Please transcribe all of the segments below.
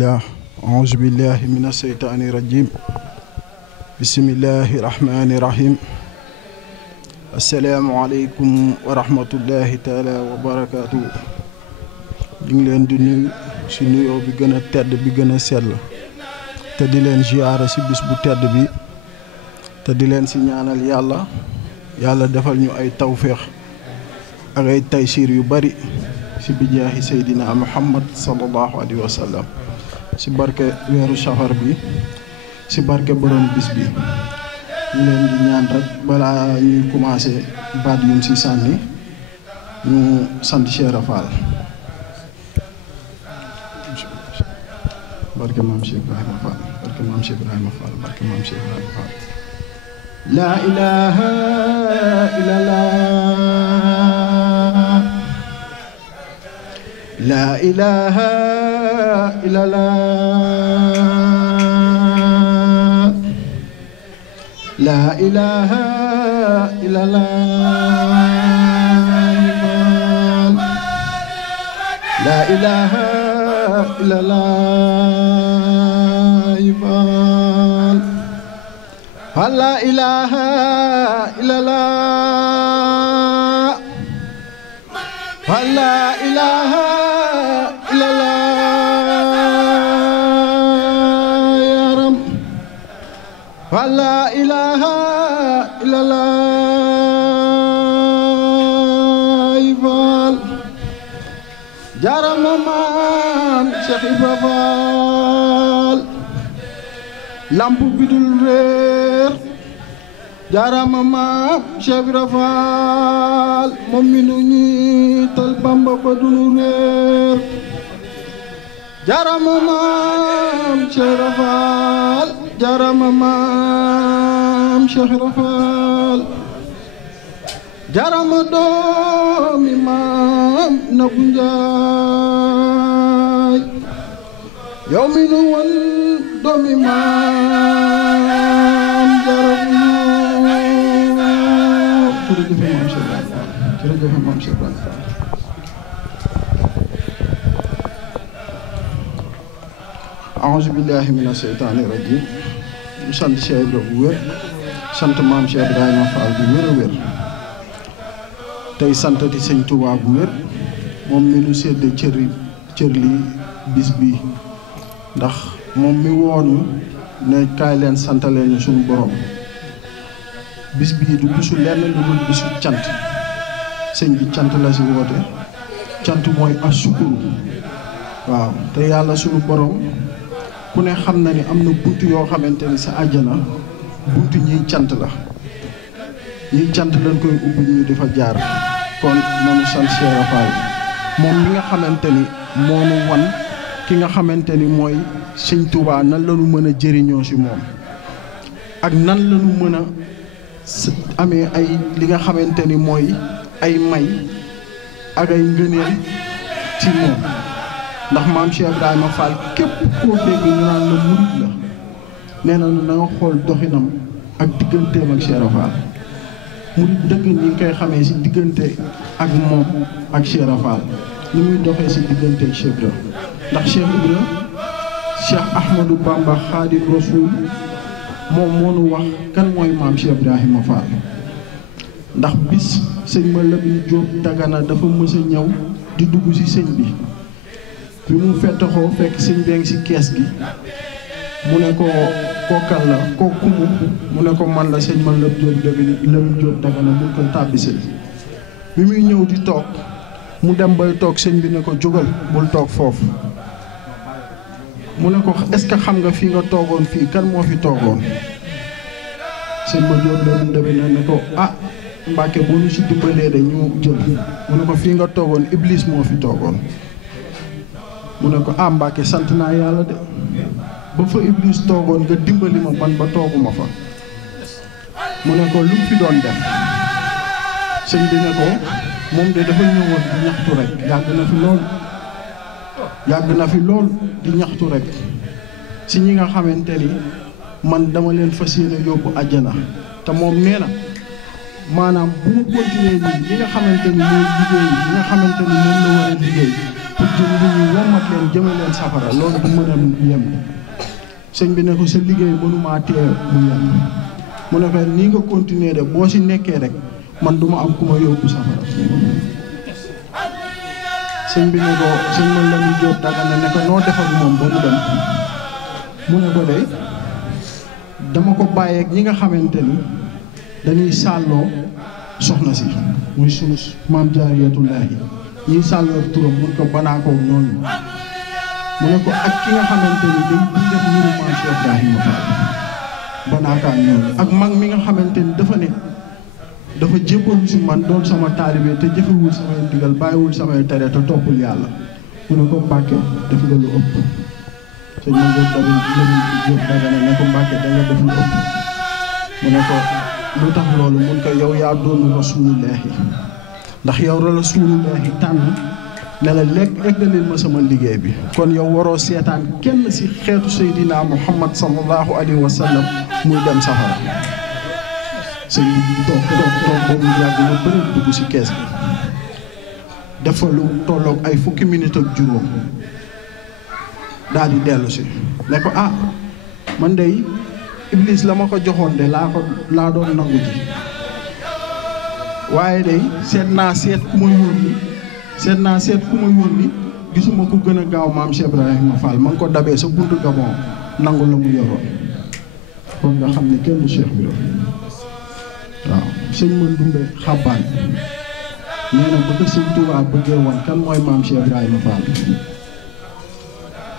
bismillah a'uuzu billahi mina shaytaani rajiim bismillahi rahmaani rahiim assalaamu aleykum wa rahmatullahi taala wa barakaatu. ñu ngi leen di nuyu si nuyoo bi gën a tedd bi gën a sell te di leen ziyaara si bis bu tedd bi te di leen si ñaanal yàlla defal ñu ay tawféex ak ay taysiir yu bari si bijaahi seydina muhammad sallallahu alayhi wa sallam si barke weeru safar bi si barke borom bis bi ñu leen di ñaan rek balaa ñuy commencé baat yuñ si sànni ñu sant Cheikh Rafal barke maam Cheikh Ibrahima Fall barke maam Cheikh Ibrahima Fall barke maam Cheikh Ibrahima Fall. La ilaha illallah la ilaha illallah la ilaha illallah la ilaha illallah la ilaha illallah la ilaha la ilaha illallah jarama maam Cheikh Ibra Fall lampu bidul réer jarama maam Cheikh Ibra Fall moom mi nu ñiital Bamba ba dunu réer jarama maam Cheikh Ibra Fall jarama maam Cheikh Ibra Fall jarama doomi maam Nabou Ndiaye yow mi nu won doomi maam jarabu jërëjëf maam Cheikh Ibrahima jërëjëf maam Cheikh Ibrahima a'uuzu billahi mina sheytaani rajiim ñu sant Cheikh Ibrahima bu wér sant maam Cheikh Ibrahima Fall bu wér a wér tey santati sëñ Touba bu wér moom mi nu sedd cër li bis bi ndax moom mi woonu ne kaay leen santale ñu suñu borom bis bii du bisu lenn lu dul bisu cant sëñ bi cant la si woote cant mooy asukuru waaw te yàlla suñu borom ku ne xam na ni am na bunt yoo xamante ni sa àjjana bunt ñiy cant la ñiy cant lañ koy ubbi ñu di fa jaar kon nanu sant Cheikh Fall moom mi nga xamante ni moonu wan ki nga xamante ni mooy sëñ Touba nan la ñu mën a jëriñoo si moom ak nan la ñu mën a amee ay li nga xamante ni mooy ay may ak ay ngëneel ci moom ndax maam Cheikh Ibrahima Fall képp koo dégg ñu naan la murid la nee na na nga xool doxinam ak digganteem ak Cheikh Fall murid dëgg ñi ngi koy xamee si diggante ak moom ak Cheikh Fall ni muy doxee si diggante ak Cheikh Ibra ndax Cheikh Ibra Cheikh Ahmadou Bamba Khadim Rasoul moom moo nu wax kan mooy maam Cheikh Ibrahima Fall ndax bis sëñ ma Lamine Diop Dagana dafa mës a ñëw di dugg si sëñ bi mu fettaxoo fekk sëñ bee si kees gi mu ne ko kookal la kookumu mu ne ko man la sëñ ma Lamine Diop Dagana mun ko tàbbisee bi muy ñëw di toog mu dem bay toog sëñ bi ne ko jógal bul toog foofu mu ne ko est-ce que xam nga fii nga toogoon fii kan moo fi toogoon sëñ ma Diop Lamine Dagana ne ko ah Mbàkke bu ñu si dimbalee de ñu jël mu ne ko fii nga toogoon Iblis moo fi toogoon mu ne ko ah Mbàkke sant naa yàlla de ba fa Iblis toogoon nga dimbali ma man ba tooguma fa mu ne ko lu mu fi doon def sëñ bi ne ko moom de dafa ñëwoon di ñaxtu rek yàgg na fi lool di ñaxtu rek si ñi nga xamante ni man dama leen fas yéene yóbbu àjjana te moom nee na maanaam bu mu continuer nii li nga xamante ni mooy liggéey li nga xamante ni moom la war a liggéey pour jëm li ñu wommat leen jëme leen safara loolu du mën a yem sëñ bi ne ko sa liggéey mënumaa tee mu yem mu ne ko nii nga continuer de boo si nekkee rek man duma am ku ma yóbbu safara sëñ bi ne ko sëñ ma Lamine Diop Dagana ne ko noo def ak moom ba mu dem mu ne ko de dama ko bàyyeeg ñi nga xamante ni dañuy sàlloo soxna si muy sunu maam Jaariyatullaahi ñuy sàlloo turam mun ko banaakoog noonu mu ne ko ak ki nga xamante ni day dundal niru maam Cheikh Ibrahima Fall banaakaan noonu ak mag mi nga xamante ni dafa jébbalu si man doon sama taalibe te jëfewul samay digal bàyyiwul samay tere te toppul yàlla mu ne ko Mbàkke def nga lu ëpp sëñ ma Diop Dagana ne ko Mbàkke da nga def lu ëpp mu ne ko lu tax loolu mun ko yow yaa doon rasulullaahi ndax yow rasulullaahi tànn ne la lekk eggalil ma sama liggéey bi kon yow waroo seetaan kenn si xeetu Seydina Muhammad sallallahu alayhi wa sallam muy dem safara sëñ bi toog ba mu yàgg na bëri dugg si kees bi dafa lu tolloog ay fukki minute ak juróom daal di dellu si ne ko ah man de Iblis la ma ko joxoon de laa doon nangu ji waaye de seet ku ma yónni gisuma ku gën a gaaw maam Cheikh Ibrahima Fall ma ngi ko dabee sa buntu Gabon nangu la mu yoroon kon nga xam ne kenn du Cheikh bi waaw sëñ ma Ndumbe Xabbaan nee na ba ko sëñ Touba bëggee woon kan mooy maam Cheikh Ibrahima Fall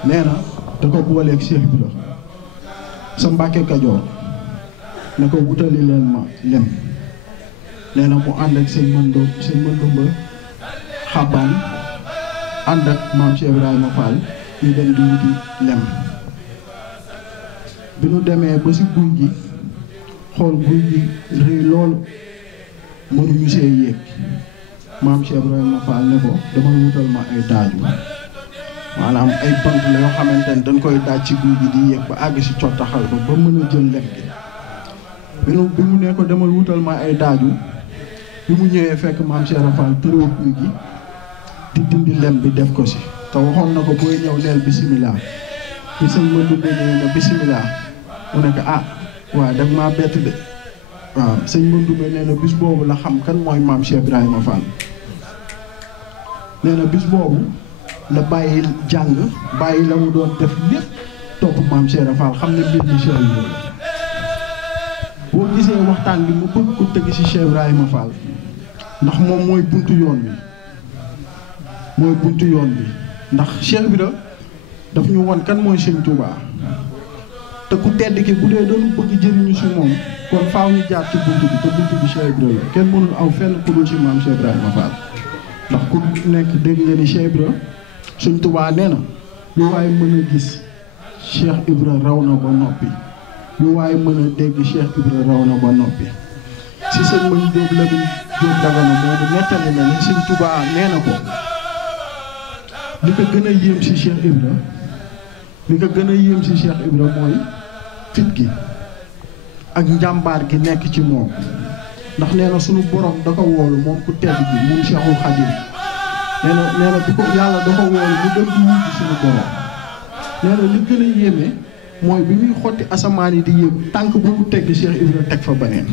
nee na da ko booleeg Cheikh bi sa Mbàkke Kajoor ne ko wutali leen ma lem nee na mu ànd ak sëñ ma Ndumbe Xabbaan ànd ak maam Cheikh Ibrahima Fall ñu dem di wuti lem bi nu demee ba si guy gi xool guy gi rëy lool mënuñu see yéeg maam Cheikh Ibrahima Fall ne ko damay wutal ma ay daaju maanaam ay bant la yoo xamante ne dañ koy daaj ci guy gi di yéeg ba àgg si cottaxal ba mën a jël lem gi bi mu ne ko demal wutal ma ay daaju bi mu ñëwee fekk maam Cheikh Ibrahima Fall tëroo guy gi di dindi lem bi def ko si te waxoon na ko booy ñëw neel bisimilah bi sëñ ma dundee ñëwee na bisimilah mu ne ko waaw dag maa bett de waaw sëñ ma dundee nee na bis boobu la xam kan mooy maam Cheikh Ibrahima Fall nee na bis boobu la bàyyi jàng bàyyi la mu doon def lépp topp maam Cheikh Ibrahima Fall xam ne mbir mi Cheikh Ibrahima boo gisee waxtaan bi mu bëgg ko tëgg ci Cheikh Ibrahima Fall ndax moom mooy buntu yoon bi ndax Cheikh Ibrahima daf ñu won kan mooy Sëñ Touba te ku tedd ki bu dee doon bëgg jëriñu ci moom kon faaw ñu jaar ci buntu bi te buntu bi Cheikh Ibrahima kenn mënul aw fenn ku dul ci maam Cheikh Ibrahima Fall ndax ku nekk dégg nga ni Cheikh Ibrahima Sëñ Touba nee na lu waaye mën a gis Cheikh Ibrahima raw na ba noppi lu waaye mën a dégg Cheikh Ibrahima raw na ba noppi si sëñ Mañ Jóob la Jóob Dagana moomu nettali na ni Sëñ Touba nee na ko li ko gën a yéem si Cheikh Ibrahima mooy fit gi ak njàmbaar gi nekk ci moom ndax nee na sunu borom da ko woolu moom ku tedd gi moom Cheikhul Khadim nee na bi ko yàlla da ko woolu mu dem di wuyu sunu borom nee na li gën a yéeme mooy bi muy xotti asamaan yi di yéeg tànk bu mu tegg Cheikh Ibrahima teg fa beneen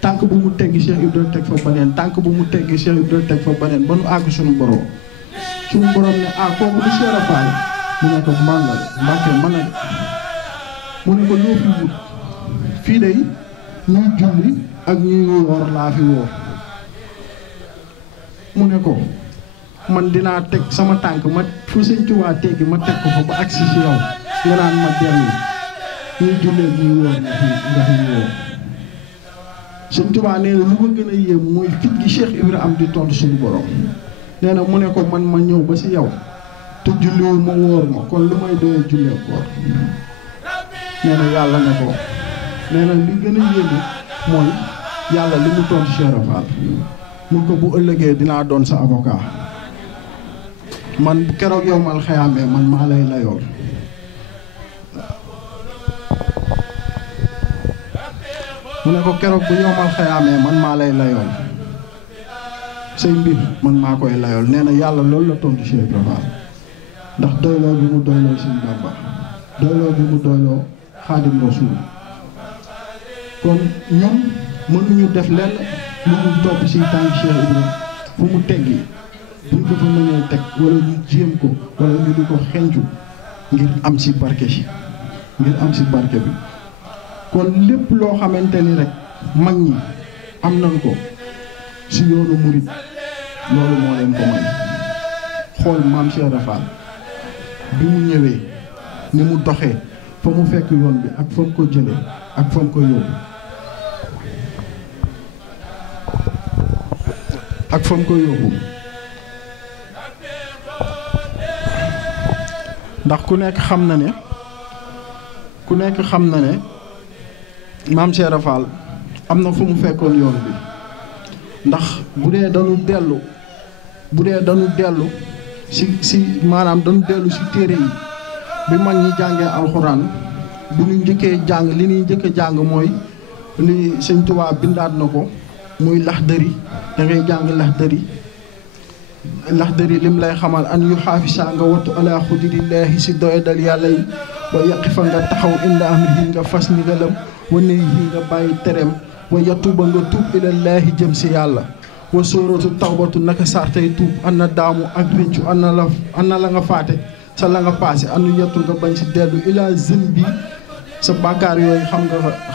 tànk bu mu tegg Cheikh Ibrahima teg fa beneen tànk bu mu tegg Cheikh Ibrahima teg fa beneen ba nu àgg sunu borom ne kooku du Cheikh Fall mu ne ko màngal Mbàkke mën a mu ne ko loo fi wut fii day ñuy julli ak ñuy woor laa fi woor mu ne ko man dinaa teg sama tànk ma fu Sëñ Tuubaa teggi ma teg ko fa ba agsi ci yow nga naan ma dellu ñuy jullee ñuy woor nga fi woor Sëñ Tuubaa nee na lu ko gën a yéem mooy fit gi Cheikh Ibrahima am di tontu suñu borom nee na mu ne ko man ma ñëw ba ci yow te julliwul ma wóor ma kon lu may doyee jullee koor nee na yàlla ne ko nee na li gën a yéeme mooy yàlla li mu tontu Cheikh Fall mun ko bu ëllëgee dinaa doon sa avocat man keroog yow mal xayaamee man maa lay layool mu ne ko keroog bu yow mal xayaamee man maa lay layool say mbir man maa koy layool nee na yàlla loolu la tontu Cheikh Fall ndax doyloo bi mu doyloo Sëñ Bamba doyloo bi mu doyloo Xaadim Rasuul kon ñoom mënuñu def lenn lu mu topp ci tànk Cheikh Ibrahima fu mu teggi buñ ko fa mënee teg wala ñu jéem ko wala ñu di ko xencu ngir am ci barke bi kon lépp loo xamante ni rek mag ñi am nañ ko ci yoonu murit loolu moo leen ko may xool maam Cheikh Fall bi mu ñëwee ni mu doxee fa mu fekk yoon bi ak fa mu ko jëlee ak fa mu ko yóbbu ndax ku nekk xam na ne maam Cheikh Fall am na fu mu fekkoon yoon bi ndax bu dee dañu dellu si maanaam dañu dellu si téere yi bi mag ñi jàngee alxuraan bu ñu njëkkee jàng li ñuy njëkk a jàng mooy li Sëñ Tuubaa bindaat na ko muy Laxdari da ngay jàng Laxdari lim lay xamal an yu xaafisa nga wattu ala xudirillahi si doyadal yàlla yi wa yaqifa nga taxaw inda amrihi nga fas ndigalam wa nahyihi nga bàyyi tereem wa yatuuba nga tuub ilallaahi jëm si yàlla wa sóoratu tawbatu naka sartay tuub an na daamu ak réccu an na la nga faate sa la nga paase anu yettu nga bañ si dellu ilaa zën bi sa bàkkaar yooyu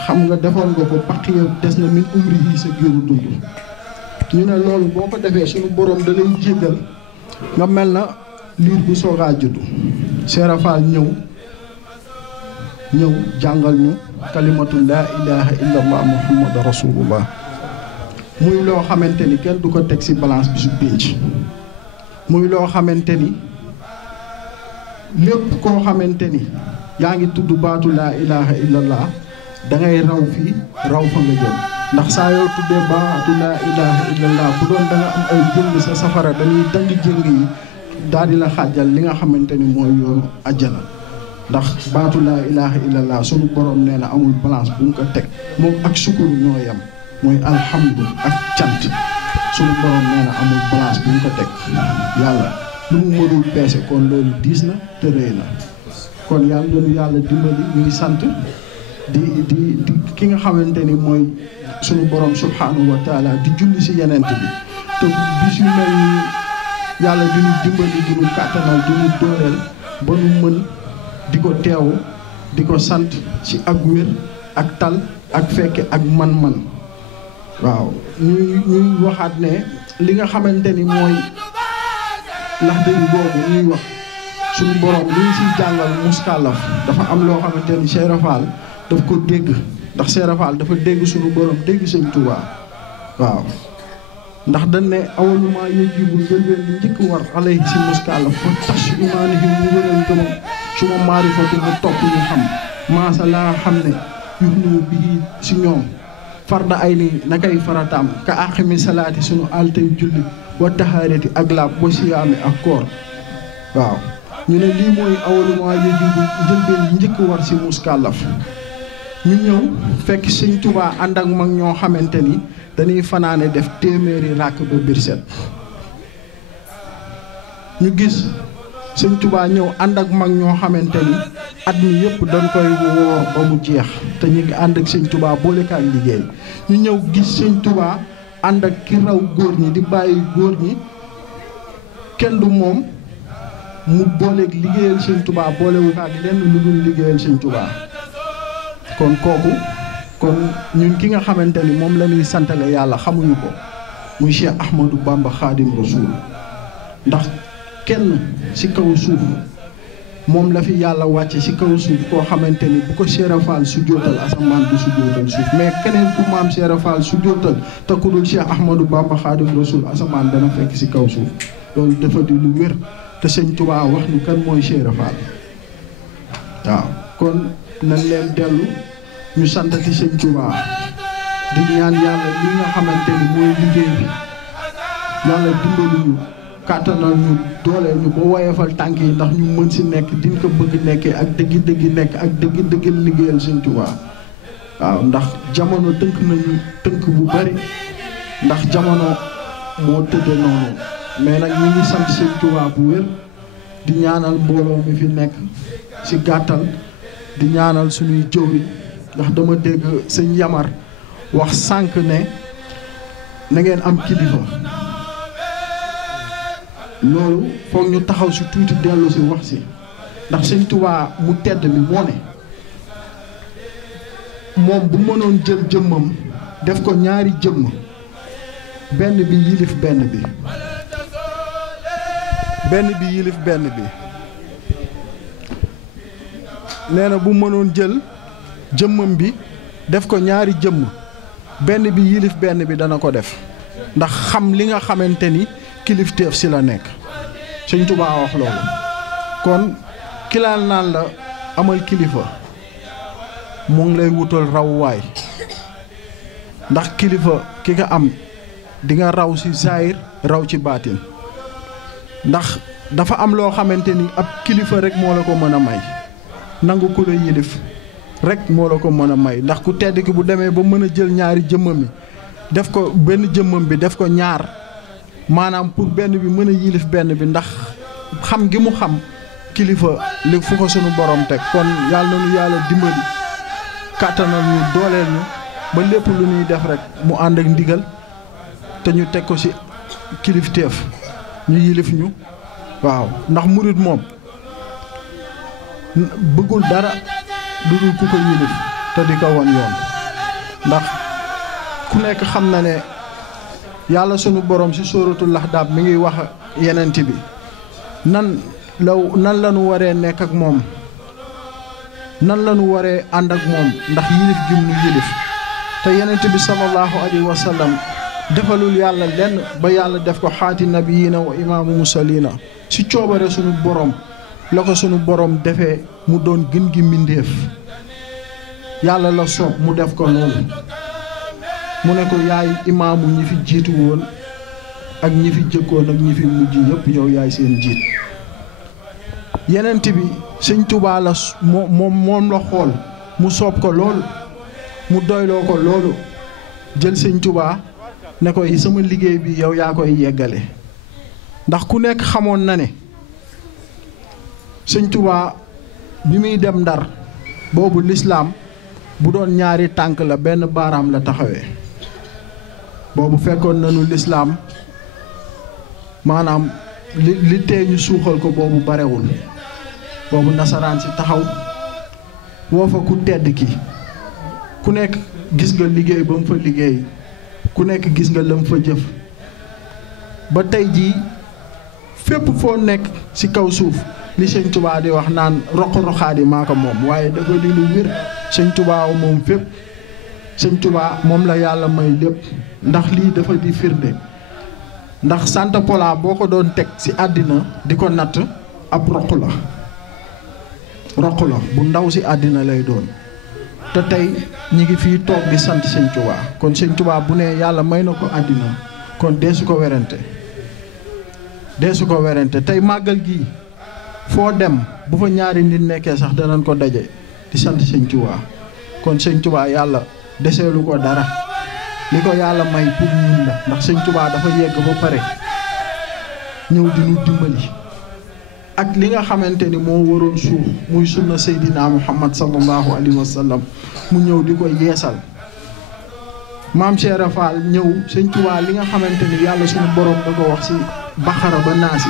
xam nga defoon nga ko baqiya des na min umrihi sa géeru dund ñu ne loolu boo ko defee suñu borom da lay jéggal nga mel na liir bu soogaa juddu Cheikh Fall ñëw jàngal ñu kalimatu laa ilaha illallah muhammadu rasulullah muy loo xamante ni kenn du ko teg ci balance bi su pénc muy loo xamante ni lépp koo xamante ni yaa ngi tudd baatu laa ilaha illallah da ngay raw fii raw fa nga jëm ndax saa yoo tuddee baatu laa ilaaha illallah bu doon da nga am ay jëng sa safara dañuy dang jëng yi daal di la xaajal li nga xamante ni mooy yoonu àjjana ndax baatu laa ilaaha illallah sunu borom nee na amul balance bu ñu ko teg moom ak sukuru ñoo yem mooy alhamdu ak cant sunu borom nee na amul balance bu ñu ko teg yàlla lu mu mënul peese kon loolu diis na te rëy na kon yàlla ñu yàlla dimbali ñu ngi sant di ki nga xamante ni mooy sunu borom subhanahu wa taala di julli si yenent bi te bis yu mel ni yàlla di ñu dimbali di ñu kàttanal di ñu dooleel ba nu mën di ko teewu di ko sant ci ak wér ak tal ak fekke ak man-man waaw ñuy waxaat ne li nga xamante ni mooy lax dëgg boobu ñuy wax suñu borom li ñu siy jàngal muskàllaf dafa am loo xamante ni Cheikh Rafal daf ko dégg ndax Cheikh Rafal dafa dégg suñu borom dégg Sëñ Tuubaa waaw ndax dañ ne awaluma yajibu njëlbeen li njëkk war alayhi si muskàllaf fa tas imaanihi mu wëral gëmam suma maarifatu mu topp ñu xam maasa laa xam ne yux niwu bii si ñoom farda ay ni nakay farataam ka aqimi salaati sunu altay julli wa taxaarati ak laab wa siyaami ak koor waaw ñu ne lii mooy awaluma yajibu njëlbeen li njëkk war si muskàllaf ñu ñëw fekk Sëñ Tuubaa ànd ak mag ñoo xamante ni dañuy fanaane def téeméeri ràkk ba bir set ñu gis Sëñ Tuubaa ñëw ànd ak mag ñoo xamante ni at mi yëpp dañ koy woor ba mu jeex te ñu ngi ànd ak Sëñ Tuubaa boole kaak liggéey ñu ñëw gis Sëñ Tuubaa ànd ak ki raw góor ñi di bàyyi góor ñi kenn du moom mu booleeg liggéeyal Sëñ Tuubaa boolewu kaak lenn lu dul liggéeyal Sëñ Tuubaa kon kooku kon ñun ki nga xamante ni moom la ñuy santale yàlla xamuñu ko muy Cheikh Ahmadou Bamba Khadim Rasoul ndax kenn ci kaw suuf moom la fi yàlla wàcce ci kaw suuf koo xamante ni bu ko Cheikh Rafal su jootal asamaan du su jootal suuf mais keneen ku maam Cheikh Rafal su jootal te ku dul Cheikh Ahmadou Bamba Khadim Rasoul asamaan dana fekk ci kaw suuf loolu dafa di lu wér te Sëñ Tuubaa wax ni kan mooy Cheikh Rafal waaw kon nañ leen dellu ñu santati Sëñ Tuubaa di ñaan yàlla li nga xamante ni mooy liggéey bi yàlla dimbali ñu kàttanal ñu dooleel ñu ba woyefal tànk yi ndax ñu mën si nekk diñ ko bëgg nekkee ak dëggi-dëggi nekk ak dëggi-dëggi liggéeyal Sëñ Tuubaa waaw ndax jamono tënk nañu tënk bu bari ndax jamono moo tëdde noonu mais nag ñu ngi sant Sëñ Tuubaa bu wér di ñaanal mbooloo mi fi nekk si gàttal di ñaanal suñuy jëwriñ ndax dama dégg sëñ Yamar wax sànq ne na ngeen am kilifa loolu foog ñu taxaw si tuuti dellu si wax si ndax Sëñ Tuubaa mu tedd mi moo ne moom bu mënoon jël jëmmam def ko ñaari jëmm benn bi yilif benn bi yilif benn bi nee na bu mënoon jël jëmmam bi def ko ñaari jëmm benn bi yilif benn bi dana ko def ndax xam li nga xamante ni kilifteef si la nekk Sëñ Tuubaa wax loolu kon kilaal naan la amal kilifa mu ngi lay wutal rawwaay ndax kilifa ki nga am di nga raw ci saayir raw ci baatin ndax dafa am loo xamante ni ab kilifa rek moo la ko mën a may nangu ku la yilif rek moo la ko mën a may ndax ku tedd ki bu demee ba mën a jël ñaari jëmmam yi def ko benn jëmmam bi def ko ñaar maanaam pour benn bi mën a yilif benn bi ndax xam gi mu xam kilifa li fu ko sunu borom teg kon yàlla na nu yàlla dimbali kàttanal ñu dooleel ñu ba lépp lu ñuy def rek mu ànd ak ndigal te ñu teg ko ci kilifteef ñu yilif ñu waaw ndax murit moom bëggul dara du dul ku ko yilif te di ko won yoon ndax ku nekk xam na ne yàlla sunu borom ci sóoratul Ahzaab mi ngi wax yenent bi nan la nu waree nekk ak moom nan la nu waree ànd ak moom ndax yilif gi mu yilif te yenent bi sallallahu alayhi wa sallam defalul yàlla lenn ba yàlla def ko xaati nabiyiina wa imaamu mursaliina ci coobare sunu borom la ko sunu borom defee mu doon gën gi mbindéef yàlla la soob mu def ko loolu mu ne ko yaay imaamu ñi fi jiitu woon ak ñi fi jëkkoon ak ñi fi mujj yëpp yow yaay seen jiit. yenent bi sëñ Tuubaa la moom la xool mu soob ko loolu mu doyloo ko loolu jël sëñ Tuubaa ne ko sama liggéey bi yow yaa koy yeggale. ndax ku nekk xamoon na ne sëñ Tuubaa bi muy dem Ndar boobu lislaam bu doon ñaari tànk la benn baaraam la taxawee. boobu fekkoon nañu lislaam maanaam li tee ñu suuxal ko boobu barewul. boobu nasaraan si taxaw woo fa ku tedd ki ku nekk gis nga liggéey ba mu fa liggéey ku nekk gis nga lam fa jëf ba tey jii fépp foo nekk ci kaw suuf li sëñ Tuubaa di wax naan roq-roqaat yi maa ko moom waaye dafa di lu wér sëñ Tuubaa moom fépp sëñ Tuubaa moom la yàlla may lépp ndax lii dafa di firnde ndax Santa Pola boo ko doon teg ci àddina di ko natt ab roq la bu ndaw ci àddina lay doon te tey ñi ngi fii toog di sant sëñ Tuubaa kon sëñ Tuubaa bu ne yàlla may na ko àddina kon deesu ko werante tey màggal gii foo dem bu fa ñaari nit nekkee sax danañ ko daje di sant sëñ Tuubaa kon sëñ Tuubaa yàlla deseelu ko dara li ko yàlla may pour ñun la ndax sëñ Tuubaa dafa yegg ba pare ñëw di ñu dimbali ak li nga xamante ni moo waroon suuf muy sunna Seydina Muhammad sallallahu alayhi wa sallam mu ñëw di ko yeesal maam Cheikh Fall ñëw sëñ Tuubaa li nga xamante ni yàlla suñu borom da ko wax ci Baqara ba Naasi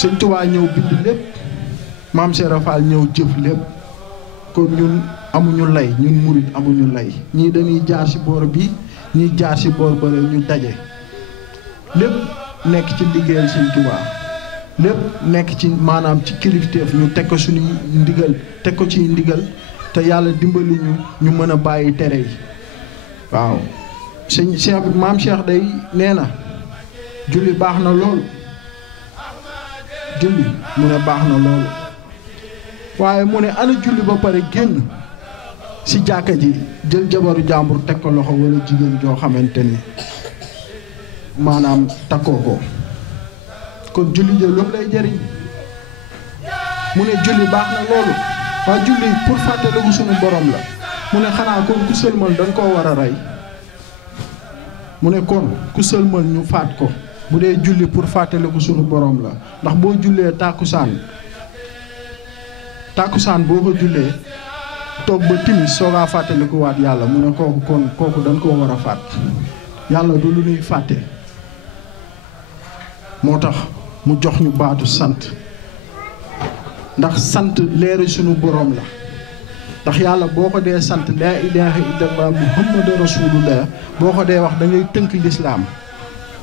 sëñ Tuubaa ñëw bind lépp maam Cheikh Fall ñëw jëf lépp kon ñun amuñu lay ñun murit amuñu lay ñii dañuy jaar ci boor bi ñii jaar ci boor bële ñu daje lépp nekk ci liggéeyal sëñ Tuubaa lépp nekk ci maanaam ci kilifteef ñu teg ko suñuy ndigal teg ko ci ndigal te yàlla dimbali ñu mën a bàyyi tere yi waaw sëñ Cheikh maam Cheikh day nee na julli baax na loolu julli mu ne baax na loolu waaye mu ne ana julli ba pare génn ci jàkka ji jël jabaru jàmbur teg ko loxo wala jigéen joo xamante ni maanaam takkoo ko kon julli jël loolu lay jëriñ mu ne julli baax na loolu waaye julli pour fàttaliku suñu borom la mu ne xanaa kon ku sëlmal dañ koo war a rey mu ne kon ku sëlmal ñu faat ko bu dee julli pour fàttaliku suñu borom la ndax boo jullee tàkkusaan boo ko jullee toog ba timis soogaa fàttaliku waat yàlla mu ne kooku dañ koo war a faat yàlla du lu ñuy fàtte moo tax mu jox ñu baatu sant ndax sant leeri suñu borom la ndax yàlla boo ko dee sant laa ilaaha illallah muhammadu rasulullah boo ko dee wax da ngay tënk lislaam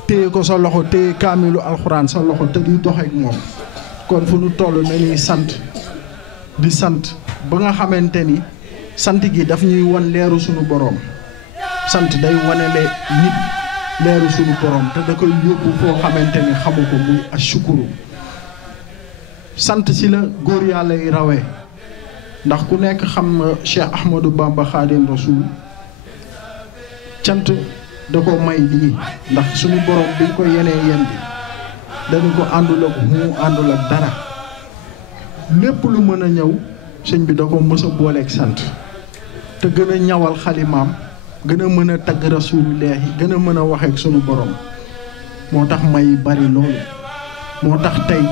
téye ko sa loxo téye kaamilu alxuraan sa loxo te di dox ak moom kon fu nu toll nañuy sant di sant ba nga xamante ni sant gi daf ñuy won leeru suñu borom sant day wane nit leeru suñu borom te da koy yóbbu foo xamante ni xamu ko muy ashukuru sant si la góor yàlla yi rawee ndax ku nekk xam na Cheikh Ahmadou Bamba Khadim Rasoul cant da ko may lii ndax suñu borom biñ ko yenee yen bi dañu ko àndul ak dara lépp lu mën a ñëw sëñ bi da ko mës a booleeg sant te gën a ñawal xalimaam gën a mën a tagg rasulullah yi gën a mën a waxeek sunu borom moo tax may bari loolu moo tax tey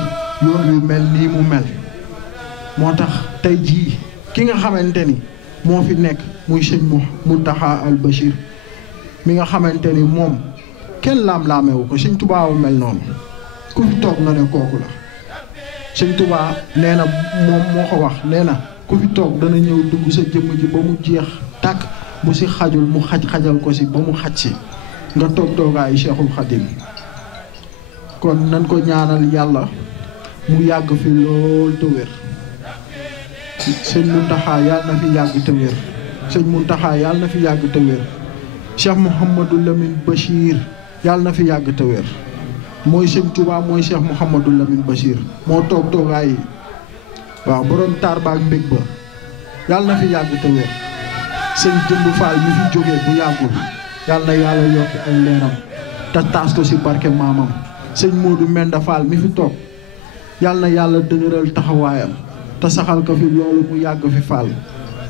yoon wi mel nii mu mel moo tax tey jii ki nga xamante ni moo fi nekk muy sëñ Muntaxa al Bachir mi nga xamante ni moom kenn laam-laamewu ko sëñ Tuubaa mel noonu ku fi toog nga ne kooku la sëñ Tuubaa nee na moom moo ko wax nee na ku fi toog dana ñëw dugg sa jëmm ji ba mu jeex tàkk bu si xajul mu xajal ko si ba mu xaj si nga toog toogaayu Cheikhul Khadim kon nan ko ñaanal yàlla mu yàgg fi lool te wér sëñ Muntaxa yàlla na fi yàgg te wér sëñ Muntaxa yàlla na fi yàgg te wér Cheikh Mouhamadou Lamine Bachir yàlla na fi yàgg te wér mooy sëñ Tuubaa mooy Cheikh Mouhamadou Lamine Bachir moo toog toogaay yi waaw borom taar baak mbég ba yàlla na fi yàgg te wér sëñ Jëmb Fall mi fi jógee bu yàggul yàlla na yàlla yokk ay leeram te taas ko si barke maamam sëñ Modou Menda Fall mi fi toog yàlla na yàlla dëgëral taxawaayam te saxal ko fi loolu mu yàgg fi Fall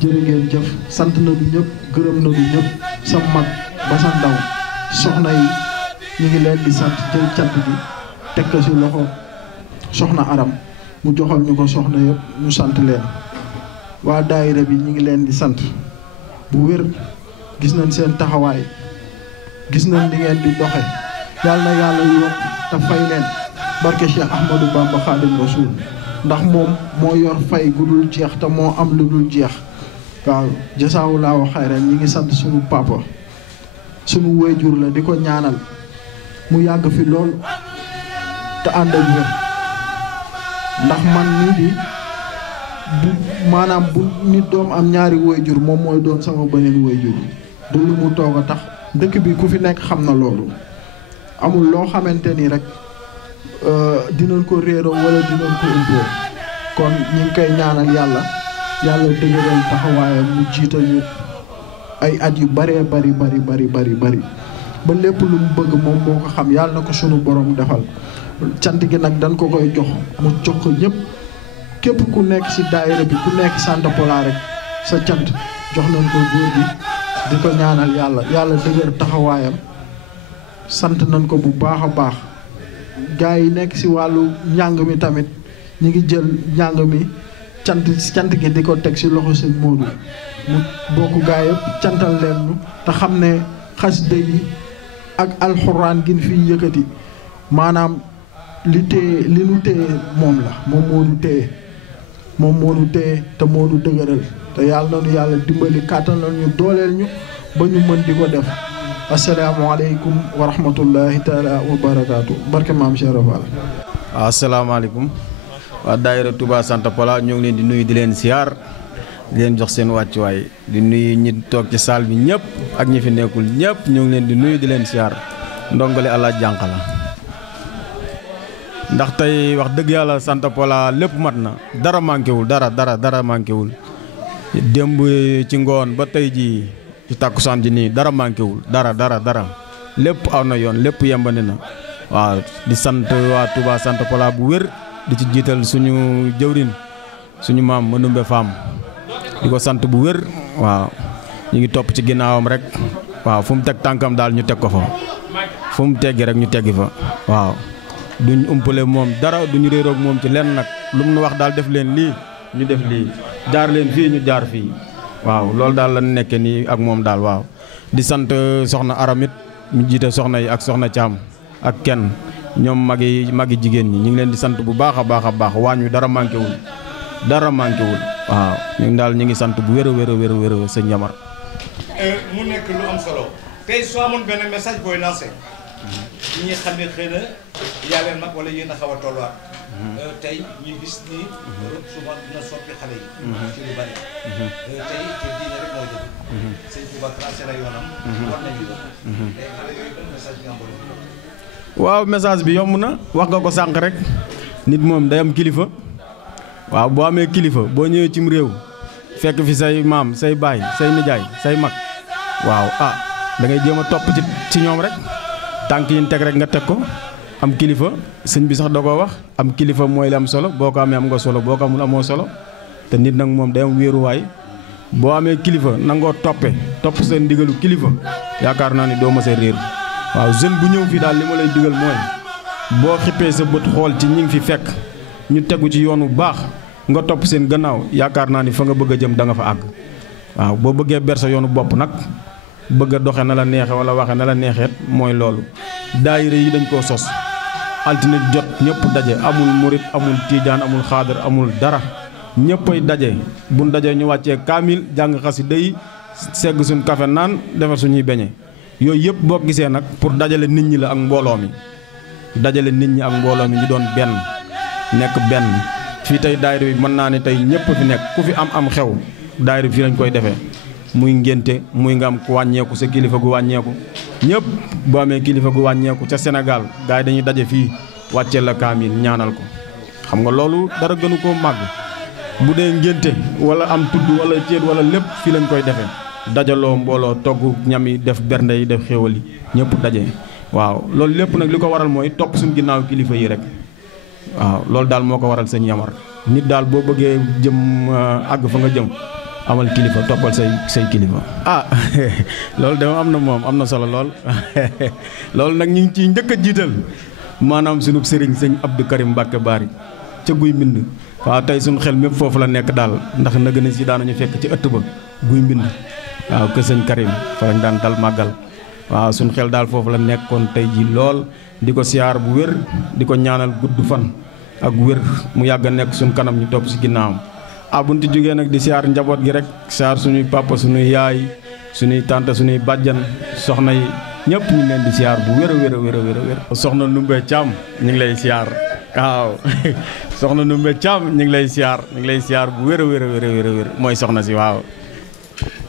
jërë ngeen jëf sant na du ñëpp gërëm na du ñëpp sa mag ba sa ndaw soxna yi ñu ngi leen di sant jël cant bi teg ko si loxo soxna Aram mu joxal ñu ko soxna yëpp ñu sant leen waa daayira bi ñu ngi leen di sant bu wér gis nañ seen taxawaay gis nañ li ngeen di doxe yàlla na yàlla yokk te fay leen barke Cheikh Ahmadou Bamba Khadim Rasoul ndax moom moo yor fay gu dul jeex te moo am lu dul jeex waaw jasaawulaahu xayran ñi ngi sant suñu papa suñu waajur la di ko ñaanal mu yàgg fi lool te ànd ak wér ndax man nii di bu maanaam bu nit doom am ñaari waajur moom mooy doon sama beneen waajur du lu mu toog a tax dëkk bi ku fi nekk xam na loolu amul loo xamante ni rek dinañ ko réeroo wala dinañ ko umpoo kon ñi ngi koy ñaanal yàlla dëgëral taxawaayam mu jiital ñu ay at yu bëree bari ba lépp lu mu bëgg moom moo ko xam yàlla na ko sunu borom defal cant gi nag dañ ko koy jox mu jox ko ñëpp képp ku nekk ci daayira bi ku nekk Santa Pola rek sa cant jox nañ ko góor gi di ko ñaanal yàlla dëgër taxawaayam sant nañ ko bu baax a baax gaa yi nekk ci wàllu njàng mi tamit ñu ngi jël njàng mi cant gi di ko teg ci loxo sëñ Modou mu bokk gaa yëpp cantal leen ñu te xam ne xasida yi ak alxuraan gi fi yëkkati maanaam li nu téye moom la moom moo nu téye te moo nu dëgëral te yàlla na nu yàlla dimbali kàttan la ñu dooleel ñu ba ñu mën di ko def asalaamaaleykum wa rahmatullahi taala wa barakaatu barke maam Cheikh Fall. waaw asalaamaaleykum waa daayira Touba Santa Pola ñoo ngi leen di nuyu di leen siyaar di leen jox seen wàccuwaay di nuyu ñi toog ci saal bi ñëpp ak ñi fi nekkul ñëpp ñoo ngi leen di nuyu di leen siyaar ndongole Allah jànq la ndax tey wax dëgg yàlla Santa Pola lépp mat na dara manqué wul dara manqué wul démb ci ngoon ba tey ji ci tàkkusaan ji nii dara manqué wul dara lépp aw na yoon lépp yembandi na waaw di sant waa Touba Santa Pola bu wér di ci jiital suñu jëwrin suñu maam Manumbe Fam di ko sant bu wér waaw ñu ngi topp ci ginnaawam rek waaw fu mu teg tànkam daal ñu teg ko fa fu mu teggi rek ñu teggi fa waaw duñ umpale moom dara duñu réeroog moom ci lenn nag lu mu nu wax daal def leen lii ñu def lii jaar leen fii ñu jaar fii waaw loolu daal la nekke nii ak moom daal waaw di sant soxna Aramit mu jiite soxna yi ak soxna Thiam ak kenn ñoom magi jigéen ñi ñu ngi leen di sant bu baax a baax waañ wi dara manqué wul waaw ñun daal ñu ngi sant bu wér a sëñ Yamar. mu nekk lu am solo tey soo amoon benn message booy lancé ñi nga xam ne xëy na yaa leen mag wala yéen a xaw a tolluwaat tey ñu gis ni souvent dina soppi xale yi ci lu bari tey te diine rek moo jóg sëñ Touba tracé la yoonam war nañu ko tey xale yooyu benn message bi nga am waaw message bi yomb na wax nga ko sànq rek nit moom day am kilifa waaw boo amee kilifa boo ñëwee cim réew fekk fi say maam say baay say nijaay say mag waaw da ngay jéem a topp ci ñoom rek tànk yi ñu teg rek nga teg ko am kilifa sëñ bi sax da koo wax am kilifa mooy li am solo boo ko amee am nga solo boo ko amul amoo solo te nit nag moom day am wéeruwaay boo amee kilifa nangoo topp seen ndigalu kilifa yaakaar naa ni doo ma sa réer waaw jeune bu ñëw fii daal li ma lay digal mooy boo xippee sa bët xool ci ñi ngi fi fekk ñu tegu ci yoon bu baax nga topp seen gannaaw yaakaar naa ni fa nga bëgg a jëm da nga fa àgg waaw boo bëggee ber sa yoonu bopp nag bëgg a doxe na la neexe wala waxe na la neexeet mooy loolu daayira yi dañ koo sos altine jot ñëpp daje amul murit amul tiijaan amul xaadar amul dara ñëppay daje buñ dajee ñu wàccee kaamil jàng xasida yi segg suñ kafe naan defar suñuy beñe yooyu yëpp boo gisee nag pour dajale nit ñi la ak mbooloo mi dajale nit ñi ak mbooloo mi ñu doon benn nekk benn fii tey daayira bi mën naa ne tey ñëpp fi nekk ku fi am xew daayira bi fii lañ koy defee muy ngénte muy nga am ku wàññeeku sa kilifa gu wàññeeku ñëpp boo amee kilifa gu wàññeeku ca Sénégal gars yi dañuy daje fii wàccee la kaamil ñaanal ko xam nga loolu dara gënu koo màgg bu dee ngénte wala am tudd wala ceet wala lépp fii lañ koy defee dajaloo mbooloo togg ñam yi def bernde yi def xéwal yi ñëpp daje. waaw loolu lépp nag li ko waral mooy topp suñu ginnaaw kilifa yi rek waaw loolu daal moo ko waral sëñ Yamar nit daal boo bëggee jëm àgg fa nga jëm amal kilifa toppal say kilifa. loolu de am na solo lool loolu nag ñu ngi ciy njëkk a jiital maanaam sunu sëriñ sëñ Abdou Karim Mbacke Bari ca guy mbind waaw tey suñu xel mépp foofu la nekk daal ndax nag na si daanañu fekk ci ëtt ba guy mbind waaw kër sëñ Karim fa lañ daan dal màggal. waaw suñu xel daal foofu la nekkoon tey ji lool di ko siyaar bu wér di ko ñaanal gudd fan ak wér mu yàgg a nekk suñu kanam ñu topp si ginnaawam. buñ ci jógee nag di siyaar njaboot gi rek siyaar suñuy papa suñuy yaay suñuy tante suñuy bàjjan soxna yi ñëpp ñu leen di siyaar bu wér a wér a wér a wér. soxna Numbe Thiam ñu ngi lay siyaar waaw soxna Numbe Thiam ñu ngi lay siyaar bu wér a wér a wér a wér mooy soxna si waaw.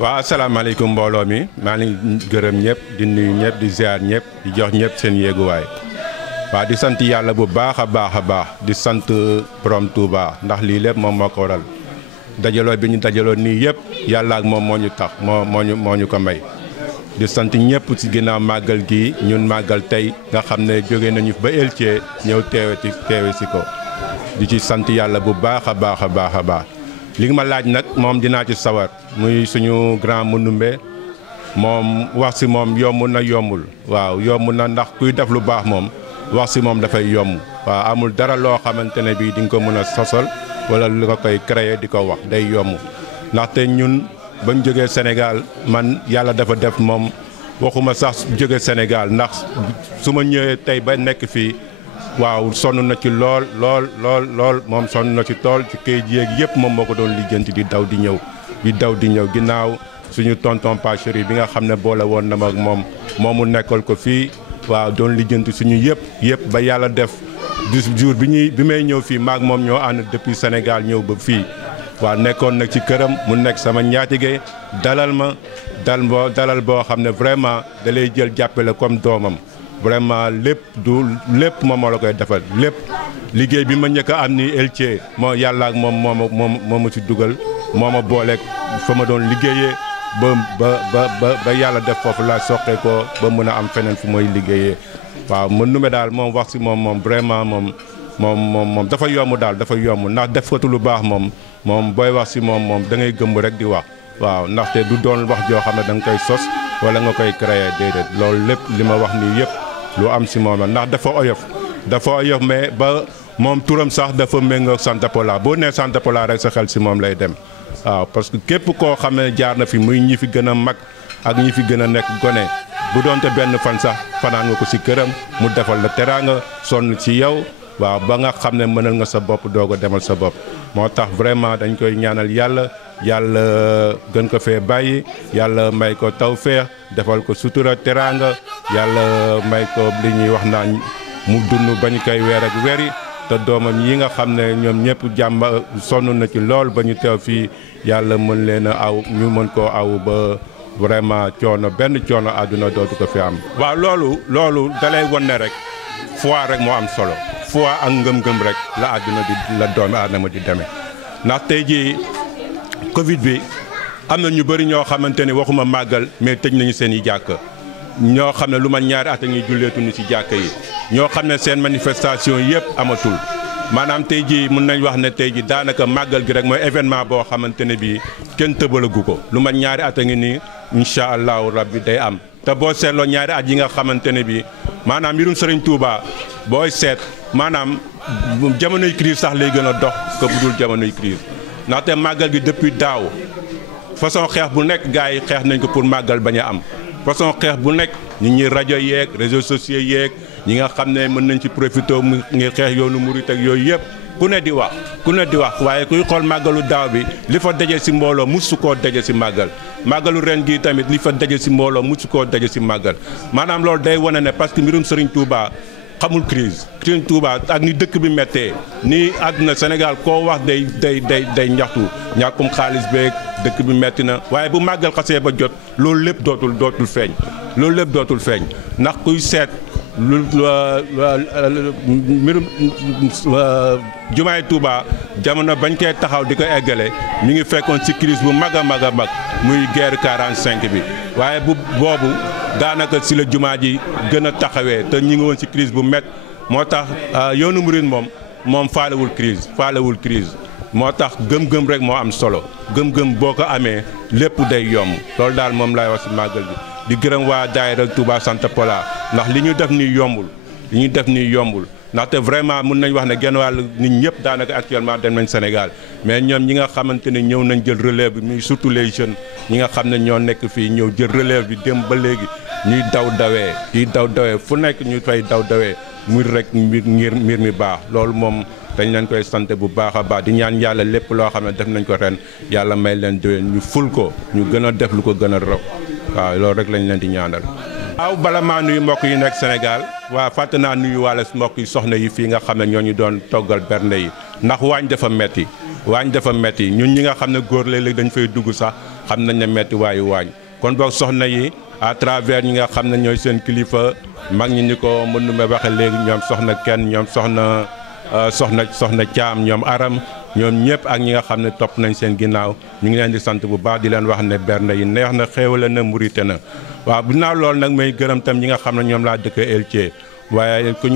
waaw asalaamaaleykum mbooloo mi maa ngi gërëm ñëpp di nuyu ñëpp di ziar ñëpp di jox ñëpp seen yéeguwaay waaw di sant yàlla bu baax a baax di sant borom Touba ndax lii lépp moom moo ko waral dajaloo bi ñu dajaloo nii yëpp yàlla ak moom moo ñu tax moo ñu ko may. di sant ñëpp ci ginnaaw màggal gi ñun màggal tey nga xam ne jóge nañu ba Elthie ñëw teewe si ko di ci sant yàlla bu baax a baax. li nga ma laaj nag moom dinaa ci sawar muy suñu grand Manoumbe moom wax si moom yomb na yombul waaw yomb na ndax kuy def lu baax moom wax si moom dafay yomb waaw amul dara loo xamante ne bii di nga ko mën a sosal wala lu ko koy créer di ko wax day yomb ndaxte ñun bañ jógee Sénégal man yàlla dafa def moom waxuma sax jóge Sénégal ndax su ma ñëwee tey ba nekk fii waaw sonn na ci lool moom sonn na ci tool ci këyit yéeg yëpp moom moo ko doon lijjanti di daw di ñëw ginnaaw suñu tonton Pacheri bi nga xam ne boole woon na ma ak moom mu nekkal ko fii waaw doon lijjanti suñu yëpp ba yàlla def jour bi may ñëw fii maag moom ñoo ànd depuis Sénégal ñëw ba fii waaw nekkoon nag ci këram mu nekk sama ñaatige dalal boo xam ne vraiment da lay jël jàppale comme doomam vraiment lépp moom moo la koy defal lépp liggéey bi ma njëkk a am ni Elthie moo yàlla ak moom ma ci dugal moo ma booleeg fa ma doon liggéeyee ba yàlla def foofu laa soqee ko ba mën a am feneen fu mooy liggéeyee waaw Manoumbe daal moom wax si moom vraiment moom dafa yomb daal dafa yomb ndax def ko lu baax moom booy wax si moom da ngay gëmb rek di wax waaw ndaxte du doon wax joo xam ne da nga koy sos wala nga koy créer déedéet loolu lépp li ma wax nii yëpp lu am si moom la ndax dafa oyof mais ba moom turam sax dafa méngoo Santa Pola boo nee Santa Pola rek sa xel si moom lay dem waaw parce que képp koo xam ne jaar na fi muy ñi fi gën a mag ak ñi fi gën a nekk gone bu doonte benn fan sax fanaan nga ko si këram mu defal la teraanga sonn ci yow waaw ba nga xam ne mënal nga sa bopp doog a demal sa bopp moo tax vraiment dañ koy ñaanal yàlla gën ko fee bàyyi yàlla may ko tawfeex defal ko sutura teraanga yàlla may ko li ñuy wax naan mu dund bañ koy weer ak weri te doomam yi nga xam ne ñoom ñëpp jàmm sonn na ci lool ba ñu teew fii yàlla mën leen a aw ñu mën koo aw ba vraiment benn coono àdduna dootu ko fi am. waaw loolu dalay won ne rek foi rek moo am solo foi ak ngëm-ngëm rek la àdduna la doomi aadama di demee ndax tey jii Covid bi am na ñu bëri ñoo xamante ne waxuma màggal mais tëj nañu seen i jàkka ñoo xam ne lu ma ñaari at a ngi julleetuñu ci jàkka yi ñoo xam ne seen manifestation yëpp amatul maanaam tey jii mën nañ wax ne tey jii daanaka màggal gi rek mooy événement boo xamante ne bii kenn tëbalagu ko lu ma ñaari at a ngi nii incha allahu rabbi day am. te boo seetloo ñaari at yi nga xamante ne bii maanaam mbirum Serigne Touba booy seet maanaam jamonoy crise sax lay gën a dox ko bu dul jamonoy crise ndaxte màggal gi depuis daaw façon xeex bu nekk gars yi xeex nañ ko pour màggal bañ a am façon xeex bu nekk nit ñi rajo yeeg réseaux sociaux yeeg ñi nga xam ne mën nañ ci profité mu ngir xeex yoonu murit ak yooyu yëpp ku ne di wax waaye kuy xool màggalu daaw bi li fa daje si mbooloo musu koo daje si màggalu ren gi tamit li fa daje si mbooloo musu koo daje si màggal maanaam loolu day wane ne parce que mbirum Serigne Touba xamul crise Serigne Touba ak ni dëkk bi méttee ni àdduna Sénégal koo wax day ñaxtu ñàkkum xaalis beeg dëkk bi metti na waaye bu màggal xasee ba jot loolu lépp dootul feeñ ndax kuy seet mbirum jumaay Touba jamono bañ koy taxaw di ko eggale mi ngi fekkoon ci crise bu mag a mag a mag muy guerre 45 bi waaye bu boobu daanaka ci la jumaa ji gën a taxawee te ñi ngi woon ci crise bu met moo tax yoonu murid moom faalewul crise moo tax gëm-gëm rek moo am solo gëm-gëm boo ko amee lépp day yomb loolu daal moom laay wax ci màggal bi di gërëm waa daayira Touba Santa Pola ndax li ñu def nii yombul ndaxte vraiment mun nañ wax ne genn wàll nit ñëpp daanaka actuellement dem nañ Sénégal mais ñoom ñi nga xamante ne ñëw nañ jël relève bi muy surtout les jeunes ñi nga xam ne ñoo nekk fii ñëw jël relève bi dem ba léegi ñuy daw dawee fu nekk ñu fay daw dawee muy rek mbir mi baax loolu moom dañ leen koy sant bu baax a baax di ñaan yàlla lépp loo xam ne def nañ ko ren yàlla may leen déwén ñu ful ko ñu gën a def lu ko gën a raw waaw loolu rek lañ leen di ñaanal. waaw bala maa nuyu mbokk yi nekk Sénégal waa fàtte naa nuyu wàlla mbokk yi soxna yi fii nga xam ne ñoo ñu doon toggal bernde yi ndax waañ dafa metti ñun ñi nga xam ne góor léeg-léeg dañ fay dugg sax xam nañ ne metti waayu waañ kon boog soxna yi à travers ñi nga xam ne ñooy seen kilifa mag ñi ni ko mën nu ma waxe léegi ñoom soxna kenn ñoom soxna caam ñoom aram ñoom ñëpp ak ñi nga xam ne topp nañ seen ginnaaw ñu ngi leen di sant bu baax di leen wax ne bernde yi neex na xéewale na murite na waaw bu naaw loolu nag may gërëm tam ñi nga xam ne ñoom laa dëkk Elthie waaye ku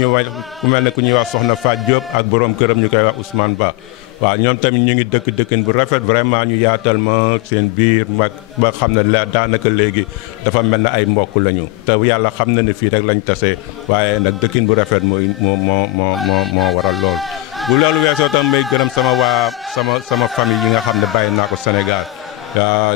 mel ne ku ñuy wax soxna Fatou Diop ak borom këram ñu koy wax Ousmane Ba waaw ñoom tamit ñu ngi dëkkin bu rafet vraiment ñu yaatal ma seen biir mag ba xam ne la daanaka léegi dafa mel ne ay mbokk lañu te yàlla xam na ne fii rek lañ tase waaye nag dëkkin bu rafet moo waral lool. bu loolu weesoo tam may gërëm sama famille yi nga xam ne bàyyi naa ko Sénégal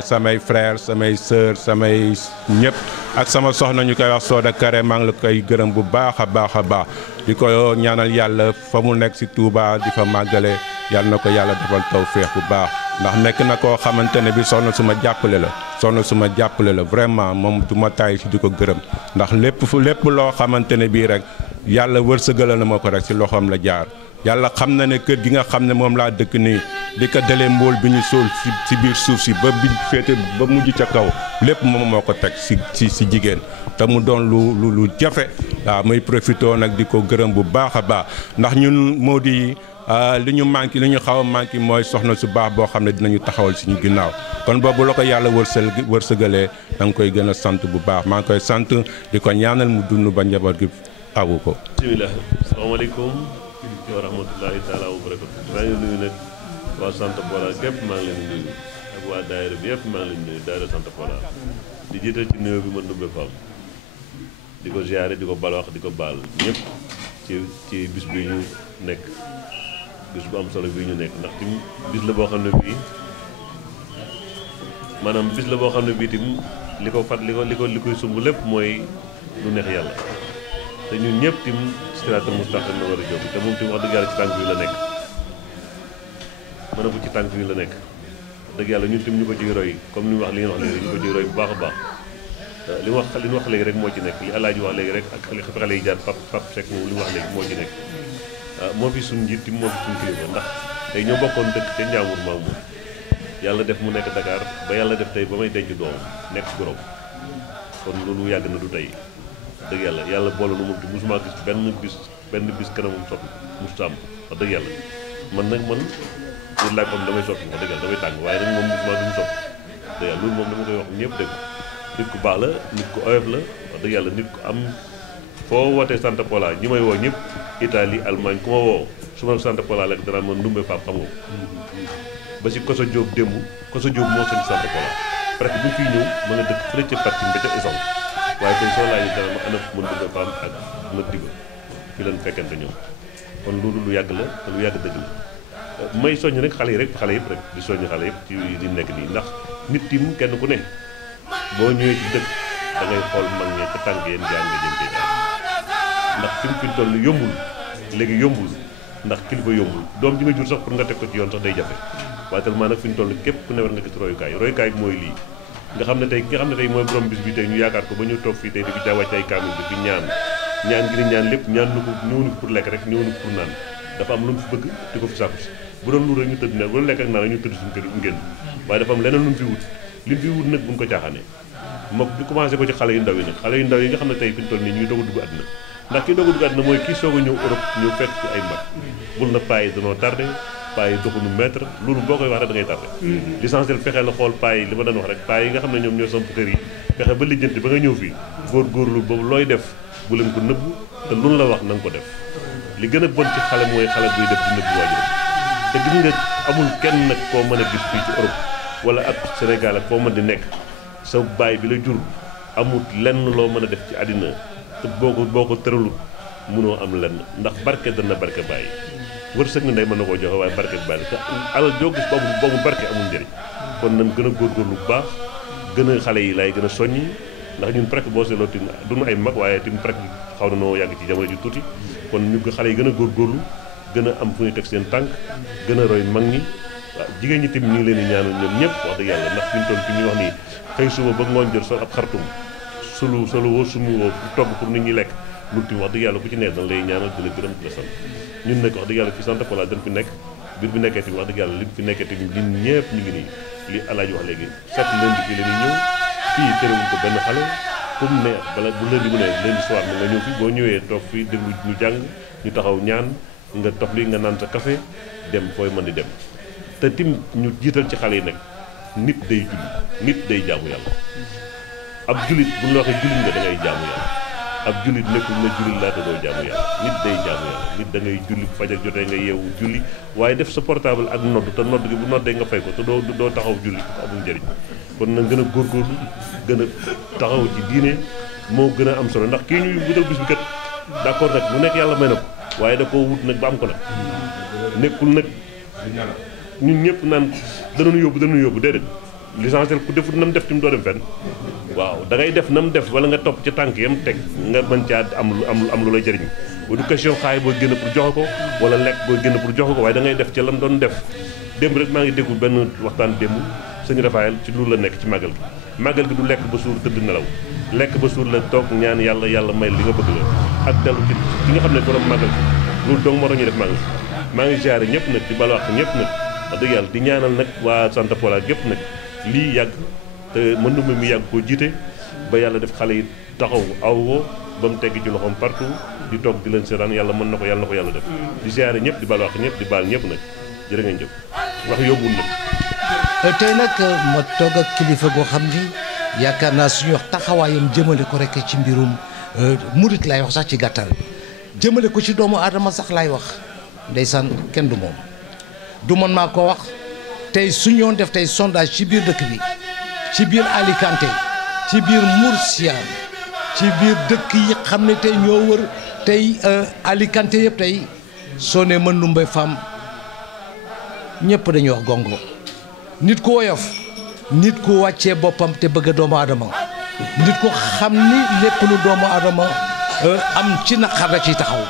samay frères samay sœurs samay ñëpp ak sama soxna ñu koy wax Soda Kare maa ngi la koy gërëm bu baax a baax di ko ñaanal yàlla fa mu nekk ci Touba di fa màggale yàlla na ko yàlla defal tawféex bu baax ndax nekk na koo xamante ne bi soxna suma jàppale la vraiment moom du ma taay ci di ko gërëm ndax lépp loo xamante ne bii rek yàlla wërsëgala na ma ko rek ci loxoom la jaar yàlla xam na ne kër gi nga xam ne moom laa dëkk nii di ko dalee mbool bi ñu suul ci biir suuf si ba bi féete ba mujj ca kaw lépp moom moo ko teg ci jigéen te mu doon lu jafe waaw muy profité nag di ko gërëm bu baax a baax ndax ñun moo di li ñu xaw a manqué mooy soxna su baax boo xam ne dinañu taxawal suñu ginnaaw kon boobu la ko yàlla wërsëgalee da nga koy gën a sant bu baax maa ngi koy sant di ko ñaanal mu dund ba njaboot gi awu ko. bismillah asalaamaaleykum wa rahmatullahi taala wa barakatu maa ngi nuyu nag waa Santa Pola gépp maa ngi leen di nuyu ak waa daayira bi yëpp maa ngi leen di nuyu daayira Santa Pola di jiital ci nuyoo bi ma Ndumbe Fam di ko ziare di ko balwax di ko baal ñëpp ci bis bi ñu nekk bis bu am solo bii ñu nekk ndax tim bis la boo xam ne bii maanaam bis la boo xam ne bii tim li koy sumb lépp mooy lu neex yàlla te ñun ñëpp tim siraatal mustaqim la war a jóg te moom tim wax dëgg yàlla ci tànk yi la nekk mën a ko ci tànk yi la nekk dëgg yàlla ñun tim ñu ko ciy roy comme ni wax li ngeen wax léegi ñu ko ciy roy bu baax a baax li ñu wax léegi rek moo ci nekk li Alaaji wax léegi rek ak xale yi jaar pap Seck moom li mu wax léegi moo ci nekk moo fi suñ njiit tim moo fi suñ kilifa ndax tey ñoo bokkoon dëkk ca Njaambur maam moom yàlla def mu nekk Dakar ba yàlla def tey ba may denc doom nekk gorom kon loolu yàgg na du tey dëgg yàlla boole nu moom te musuma gis benn bis kanamum soppi musta am wax dëgg yàlla man nit laaj am damay soppi wax dëgg yàlla damay tàng waaye nag moom musuma duñu soppi dëgg yàlla loolu moom dama koy wax ñëpp dëgg nit ku baax la nit ku oyof la wax dëgg yàlla nit ku am foo wootee Santa Pola ñi may woo ñëpp Italie Allemagne ku ma woo su ma Santa Pola rek danaa ma Ndumbe Fam xam nga ba si Koso Diop démb Koso Diop moo sañ Santa Pola presque bu fiy ñëw ma nga dëkk fële ca parti mba ca Esson waaye tey soo laajee dara ma anaf mën Ndumbe Fam ak ma diba fi leen fekkente ñoom kon loolu lu yàgg la te lu yàgg dëgg la may soññ rek xale yëpp rek di soññ xale yëpp ci li nekk nii ndax nit tim kenn ku ne boo ñëwee ci dëkk da ngay xool mag ñe ca tànk yéen jaan nga jëm cee jaar ndax fi mu toll yombul léegi yombul ndax kilifa yombul doom ji nga jur sax pour nga teg ko ci yoon sax day jafe waaye tellement nag fi ñu toll képp ku ne war nga gis royukaay bi mooy lii nga xam ne tey ki nga xam ne tey mooy borom bis bi tey ñu yaakaar ko ba ñu toog fii tey di fi wàcc ay kaamil bi fi ñaan gi ni ñaan lépp ñaan nu ko ñëw ni pour lekk rek ñëw ni pour naan dafa am lu mu fi bëgg di ko fi sàkku si bu doon lu rek ñu tëdd ne bu doon lekk ak naan rek ñu tëdd suñu kër ngeen waaye dafa am leneen lu mu fi wut li mu fi wut nag buñ ko caaxaanee moom di commencé ko ci xale yu ndaw yi nag xale yu ndaw yi nga xam ne tey fi ñu toll nii ñu ngi doog a dugg àddina ndax kii doog a dugg àddina mooy kii soog a ñëw Europe ñëw fekk ci ay mag bul na paa yi danoo tardé paa yi doxunu mètre loolu boo koy wax rek da ngay tardé l'essentiel fexe la xool paa yi li ma doon wax rek paa yi nga xam ne ñoom ñoo samp kër yi fexe ba lijjanti ba nga ñëw fii góorgóorlu boobu looy def bu leen ko nëbb te lu la wax na nga ko def li gën a bon ci xale mooy xale buy def di nëbb waajuram te gis nga amul kenn nag koo mën a gis fii ci Europe wala ak Sénégal ak koo mën di nekk sa baay bi la jur amul lenn loo mën a def ci àddina te boo ko tëralut mënoo am lenn ndax barke dana barke bàyyi wërsëg na ndey mën na koo joxe waaye barke bi bàyyi te alal joo gis boobu barke amul njëriñ kon nañ gën a góorgóorlu bu baax gën a xale yi lay gën a soññi ndax ñun presque boo seetloo tim duñu ay mag waaye tim presque xaw na noo yàgg ci jamono ji tuuti kon ñu xale yi gën a góorgóorlu gën a am fu ñu teg seen tànk gën a roy mag ñi waaw jigéen ñi tim ñu ngi leen di ñaanal ñoom ñëpp wax dëgg yàlla ndax fi ñu toll fi ñuy wax nii xëy suba ba ngoon jël sol ab xartum solo woo sumu woo togg pour nit ñi lekk lu tim wax dëgg yàlla ku ci nekk dañ lay ñaanal di la gërëm di la sant ñun nag wax dëgg yàlla fi sant Pola dañ fi nekk biir bi nekkee tim wax dëgg yàlla li fi nekkee tim ñun ñëpp ñu ngi nii li Alaaji wax léegi set lundi fii la ñuy ñëw fii terewuñ ko benn xale comme ne bala bu lundi bu ne lundi soir na nga ñëw fi boo ñëwee toog fii déglu ñu jàng ñu taxaw ñaan nga tof li nga naan sa café dem fooy mën di dem te tim ñu jiital ci xale yi nag nit day julli nit day jaamu yàlla ab jullit bu ñu la waxee jullit nga da ngay jaamu yàlla ab jullit nekkul na jullit laata doo jaamu yàlla nit day jaamu yàlla nit da ngay julli bu fajar jotee nga yeewu julli waaye def sa portable ak nodd te nodd gi bu noddee nga fay ko te doo taxaw julli ko amul njëriñ kon nag gën a góorgóorlu gën a taxaw ci diine moo gën a am solo ndax kii ñuy wutal bis bi kat d'accord nag lu nekk yàlla may na ko waaye da koo wut nag ba am ko nag nekkul nag ñun ñëpp naan danañu yóbbu déedéet l'essentiel ku defut nam def tim doo dem fenn waaw da ngay def nam def wala nga topp ca tànk yam teg nga mën caa am lu lay jëriñ bu du question xaay boo génn pour joxe ko wala lekk boo génn pour joxe ko waaye da ngay def ca lam doon def démb rek maa ngi déggu benn waxtaan démb sëñ Rafael ci loolu la nekk ci màggal gi du lekk ba suur tëdd nelaw lekk ba suur la toog ñaan yàlla may li nga bëgg la ak dellu ci nga xam ne borom màggal gi loolu dong moo tax ñu def màggal maa ngi ziare ñëpp nag di balwaq ñëpp nag wax dëgg yàlla di ñaanal nag waa Santa Pola gépp nag lii yàgg te mën na mi yàgg koo jiite ba yàlla def xale yi taxaw aw woo ba mu tegg ci loxoom partout di toog di leen seetaan yàlla mën na ko yàlla def di ziare ñëpp di balwaq ñëpp di baal ñëpp nag jërë ngeen jëf wax yóbbul nag tey nag ma toog ak kilifa goo xam ni yaakaar naa suñu wax taxawaayam jëmale ko rek ci mbirum murit laay wax sax ci gàttal jëmale ko ci doomu aadama sax laay wax ndeysaan kenn du moom du man maa ko wax tey su ñoon def tey sondage ci biir dëkk bi ci biir Alicante ci biir Murcia ci biir dëkk yi xam ne tey ñoo wër tey Alicante yëpp tey soo ne mën Ndoumbé Fam ñëpp dañuy wax gongo nit ku woyof nit ku wàccee boppam te bëgg doomu aadama nit ku xam ni lépp lu doomu aadama am ci naqar la ciy taxaw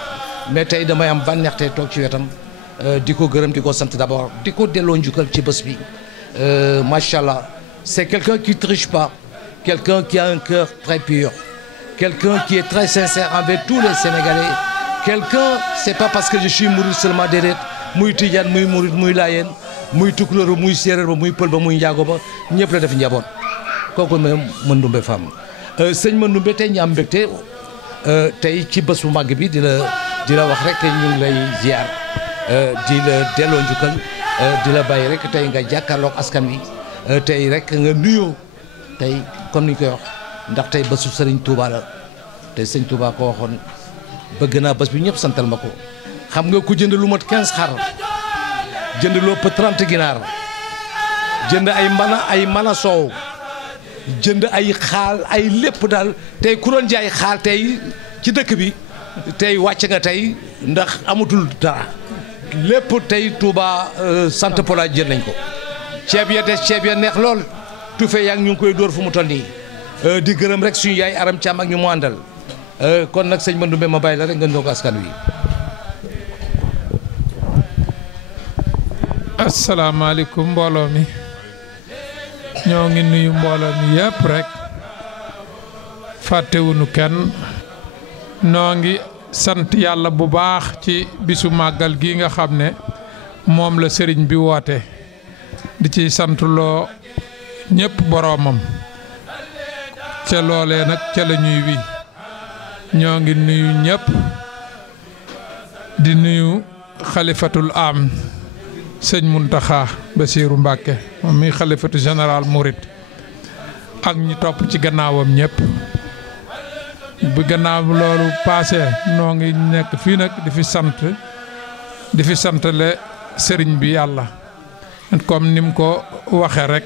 mais tey damay am bànneex tey toog ci wetam di ko gërëm di ko sant d'abord di ko delloo njukkal ci bés bi macha allah c'est quelqu'un qui triche pas quelqu'un qui a un cœur très pur quelqu'un qui est très sincère envers tous les Sénégalais quelqu'un c'est pas parce que je suis mouride seulement déedéet muy tijaan muy murid muy laayeen muy tukulóor muy séeréer ba muy pël ba muy njaago ba ñëpp la def njaboot kooku moom mën Ndoumbé Fam sëñ mën Ndoumbé tey ñu am mbégte tey ci bés bu màgg bi di la wax rek ñu ngi lay ziar di la delloo njukkal di la bàyyi rek tey nga jàkkaarloog askan wi tey rek nga nuyoo tey comme ni ñu koy wax ndax tey bésu sëriñ Touba la te sëñ Touba ko waxoon bëgg naa bés bi ñëpp santal ma ko xam nga ku jënd lu mat 15 xar jënd lu ëpp 30 ginaar jënd ay mana soow jënd ay xaal ay lépp daal tey ku doon jaay xaal tey ci dëkk bi tey wàcc nga tey ndax amatul dara lépp tey Touba Santa Pola jël nañ ko ceeb ya des ceeb ya neex lool tufe yaa ngi ñu ngi koy dóor fu mu toll nii di gërëm rek suñu yaay Aram Thiam ak ñu mu àndal kon nag sëñ Ndoumbé ma bàyyi la rek nga ñëw askan wi. asalaamaaleykum mbooloo mi ñoo ngi nuyu mbooloo mi yëpp rek fàttewuñu kenn noo ngi sant yàlla bu baax ci bisu màggal gi nga xam ne moom la sëriñ bi woote di ci sant loo ñëpp boroomam ca loolee nag ca la ñuy wi ñoo ngi nuyu ñëpp di nuyu xalifatul am sëñ Muntaxa Basiiru Mbàkke moom mi xalifatu général Mouride ak ñi topp ci gannaawam ñëpp bu gannaaw loolu paase noo ngi nekk fii nag di fi santale sëriñ bi yàlla comme ni mu ko waxe rek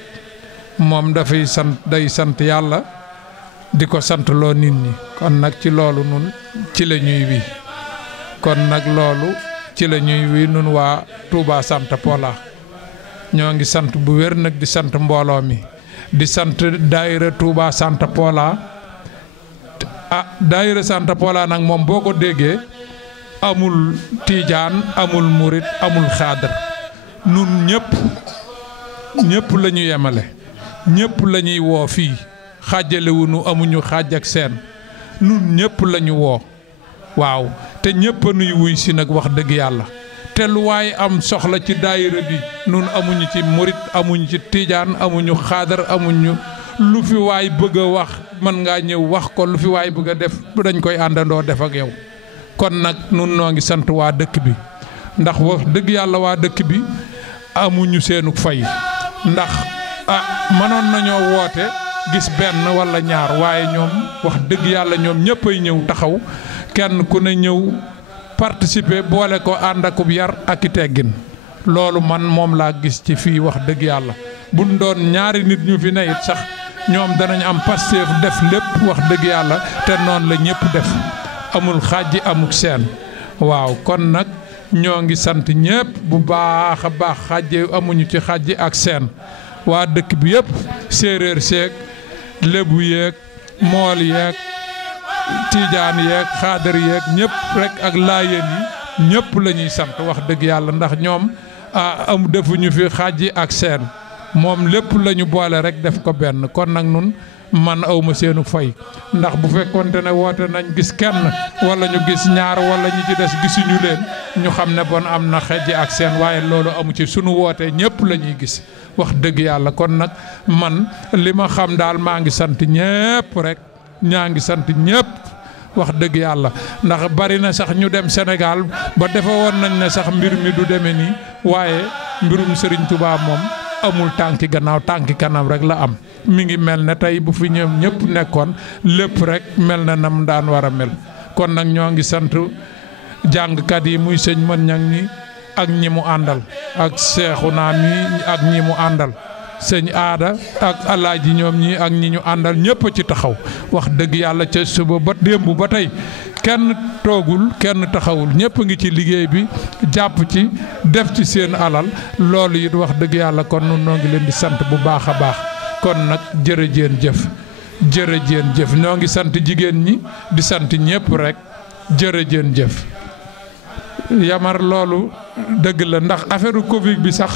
moom day sant yàlla di ko sant loo nit ñi kon nag ci loolu nun ci la ñuy wi kon nag loolu ci la ñuy wi nun waa Touba Santa Pola ñoo ngi sant bu wér nag di sant mbooloo mi di sant daayira Touba Santa Pola daayira Santa Pola nag moom boo ko déggee amul tiijaan amul murit amul xaadar nun ñëpp la ñu yemale ñëpp la ñuy woo fii xaajalewunu amuñu xaaj ak seen nun ñëpp la ñu woo waaw te ñëpp a nuy wuy si nag wax dëgg yàlla te lu waaye am soxla ci daayira bi nun amuñu ci murit amuñu ci tiijaan amuñu xaadar amuñu lu fi waay bëgg a wax mën ngaa ñëw wax ko lu fi waay bëgg a def dañ koy àndandoo def ak yow kon nag nun noo ngi sant waa dëkk bi ndax wax dëgg yàlla waa dëkk bi amuñu seenu fay ndax mënoon nañoo woote gis benn walla ñaar waaye ñoom wax dëgg yàlla ñoom ñëpp ay ñëw taxaw kenn ku ne ñëw participer boole ko ànd akub yar ak i teggin loolu man moom laa gis ci fii wax dëgg yàlla buñ doon ñaari nit ñu fi ne it sax ñoom danañ am pasteef def lépp wax dëgg yàlla te noonu la ñëpp def amul xàjji amul seen waaw kon nag ñoo ngi sant ñëpp bu baax a baax xàjje amuñu ci xàjji ak seen waa dëkk bi yëpp séeréer seeg lébu yeeg mool yeeg tiijaan yeeg xaadar yeeg ñëpp rek ak laayeen yi ñëpp la ñuy sant wax dëgg yàlla ndax ñoom am defuñu fi xàjji ak seen moom lépp la ñu boole rek def ko benn kon nag nun man awma seenu fay ndax bu fekkonte ne woote nañ gis kenn wala ñu gis ñaar wala ñi ci des gisuñu leen ñu xam ne bon am na xejji ak seen waaye loolu amu ci sunu wootee ñëpp la ñuy gis wax dëgg yàlla kon nag man li ma xam daal maa ngi sant ñëpp rek ñaa ngi sant ñëpp wax dëgg yàlla ndax bari na sax ñu dem Sénégal ba defe woon nañ ne sax mbir mi du demee nii waaye mbirum Serigne Touba moom amul tànki gannaaw tànki kanam rek la am mi ngi mel ne tey bu fi ñoom ñëpp nekkoon lépp rek mel na nam daan war a mel kon nag ñoo ngi sant jàngkat yi muy sëñ mën ñang ñi ak ñi mu àndal ak seexu naa mi ak ñi mu àndal sëñ aada ak alaaji ñoom ñi ak ñi ñu àndal ñëpp a ci taxaw wax dëgg yàlla ca suba ba démb ba tey kenn toogul kenn taxawul ñëpp ngi ci liggéey bi jàpp ci def ci seen alal loolu it wax dëgg yàlla kon nun noo ngi leen di sant bu baax a baax kon nag jërëjeen jëf ñoo ngi sant jigéen ñi di sant ñëpp rek jërëjeen jëf yamar loolu dëgg la ndax affaire Covid bi sax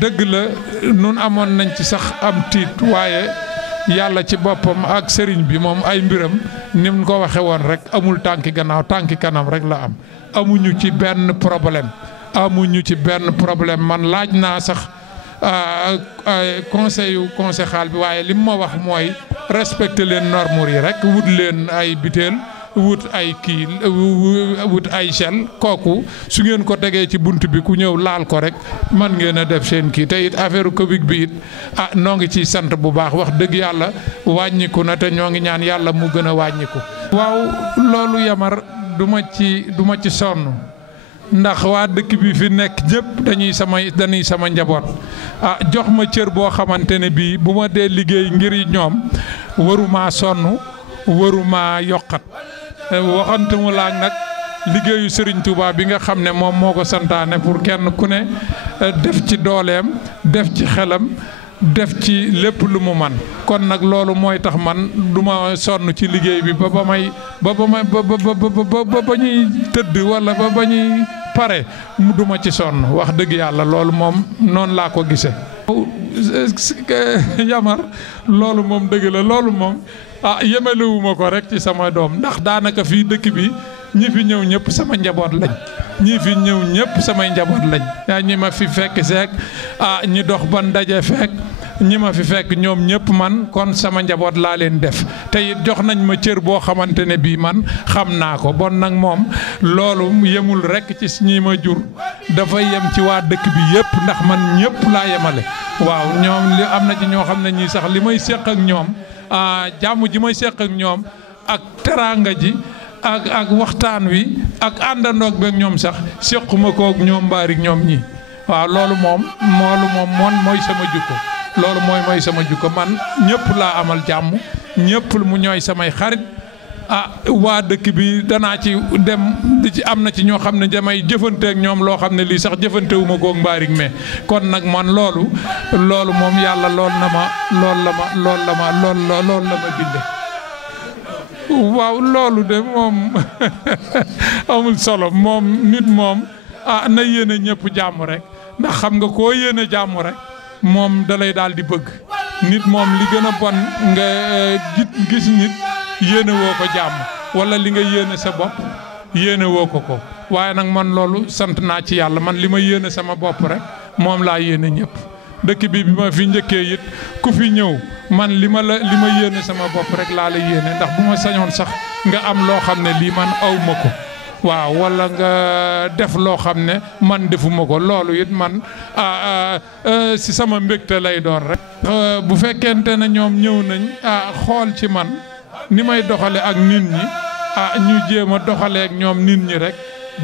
dëgg la nun amoon nañ ci sax am tiit waaye yàlla ci boppam ak sëriñ bi moom ay mbiram ni mu ko waxe woon rek amul tànki gannaaw tànki kanam rek la am amuñu ci benn problème man laaj naa sax conseil bi waaye li mu ma wax mooy respecté leen normes yi rek wut leen ay butéel wut ay gel kooku su ngeen ko tegee ci bunt bi ku ñëw laal ko rek man ngeen a def seen kii te it affaire Covid bi it noo ngi ciy sant bu baax wax dëgg yàlla wàññiku na te ñoo ngi ñaan yàlla mu gën a wàññiku. waaw loolu yamar du ma ci sonn ndax waa dëkk bi fi nekk ñëpp dañuy sama njaboot jox ma cër boo xamante ne bii bu ma dee liggéey ngir ñoom waruma sonn waruma yokkat waxantumu laaj nag liggéeyu Serigne Touba bi nga xam ne moom moo ko santaane pour kenn ku ne def ci dooleem def ci xelam def ci lépp lu mu man kon nag loolu mooy tax man du ma sonn ci liggéey bi ba ñuy tëdd wala ba ñuy pare du ma ci sonn wax dëgg yàlla loolu moom noonu laa ko gisee. yamar loolu moom dëgg la loolu moom yemalewuma ko rek ci sama doom ndax daanaka fii dëkk bi ñi fi ñëw ñëpp sama njaboot lañ samay njaboot lañ yaa ñi ma fi fekk seek ñi dox ban daje fekk ñi ma fi fekk ñoom ñëpp man kon sama njaboot laa leen def te it jox nañ ma cër boo xamante ne bii man xam naa ko bon nag moom loolu yemul rekk ci ñi ma jur dafa yem ci waa dëkk bi yëpp ndax man ñëpp laa yemale waaw ñoom li am na ci ñoo xam ne ñii sax li may séq ak ñoom jàmm ji may séq ak ñoom ak teraanga ji ak waxtaan wi ak àndandoog beeg ñoom sax séquma koog ñoom mbaarik ñoom ñi waaw loolu moom mooy sama jukko loolu mooy sama jukko man ñëpp laa amal jàmm ñëpp mu ñooy samay xarit waa dëkk bi danaa ci dem di ci am na ci ñoo xam ne damay jëfanteeg ñoom loo xam ne lii sax jëfantewuma koog mbaarik mais kon nag man loolu moom yàlla lool la ma binde waaw loolu de moom amul solo moom nit moom na yéene ñëpp jàmm rek ndax xam nga koo yéene jàmm rek moom dalay daal di bëgg nit moom li gën a bon nga gis nit yéene woo ko jàmm wala li nga yéene sa bopp yéene woo ko waaye nag man loolu sant naa ci yàlla man li ma yéene sama bopp rek moom laa yéene ñëpp dëkk bi ma fi njëkkee it ku fi ñëw man li ma yéene sama bopp rek laa la yéene ndax bu ma sañoon sax nga am loo xam ne lii man aw ma ko waaw wala nga def loo xam ne man defuma ko loolu it man si sama mbégte lay doon rek. bu fekkente ne ñoom ñëw nañ xool ci man ni may doxale ak nit ñi ñu jéem a doxalee ak ñoom nit ñi rek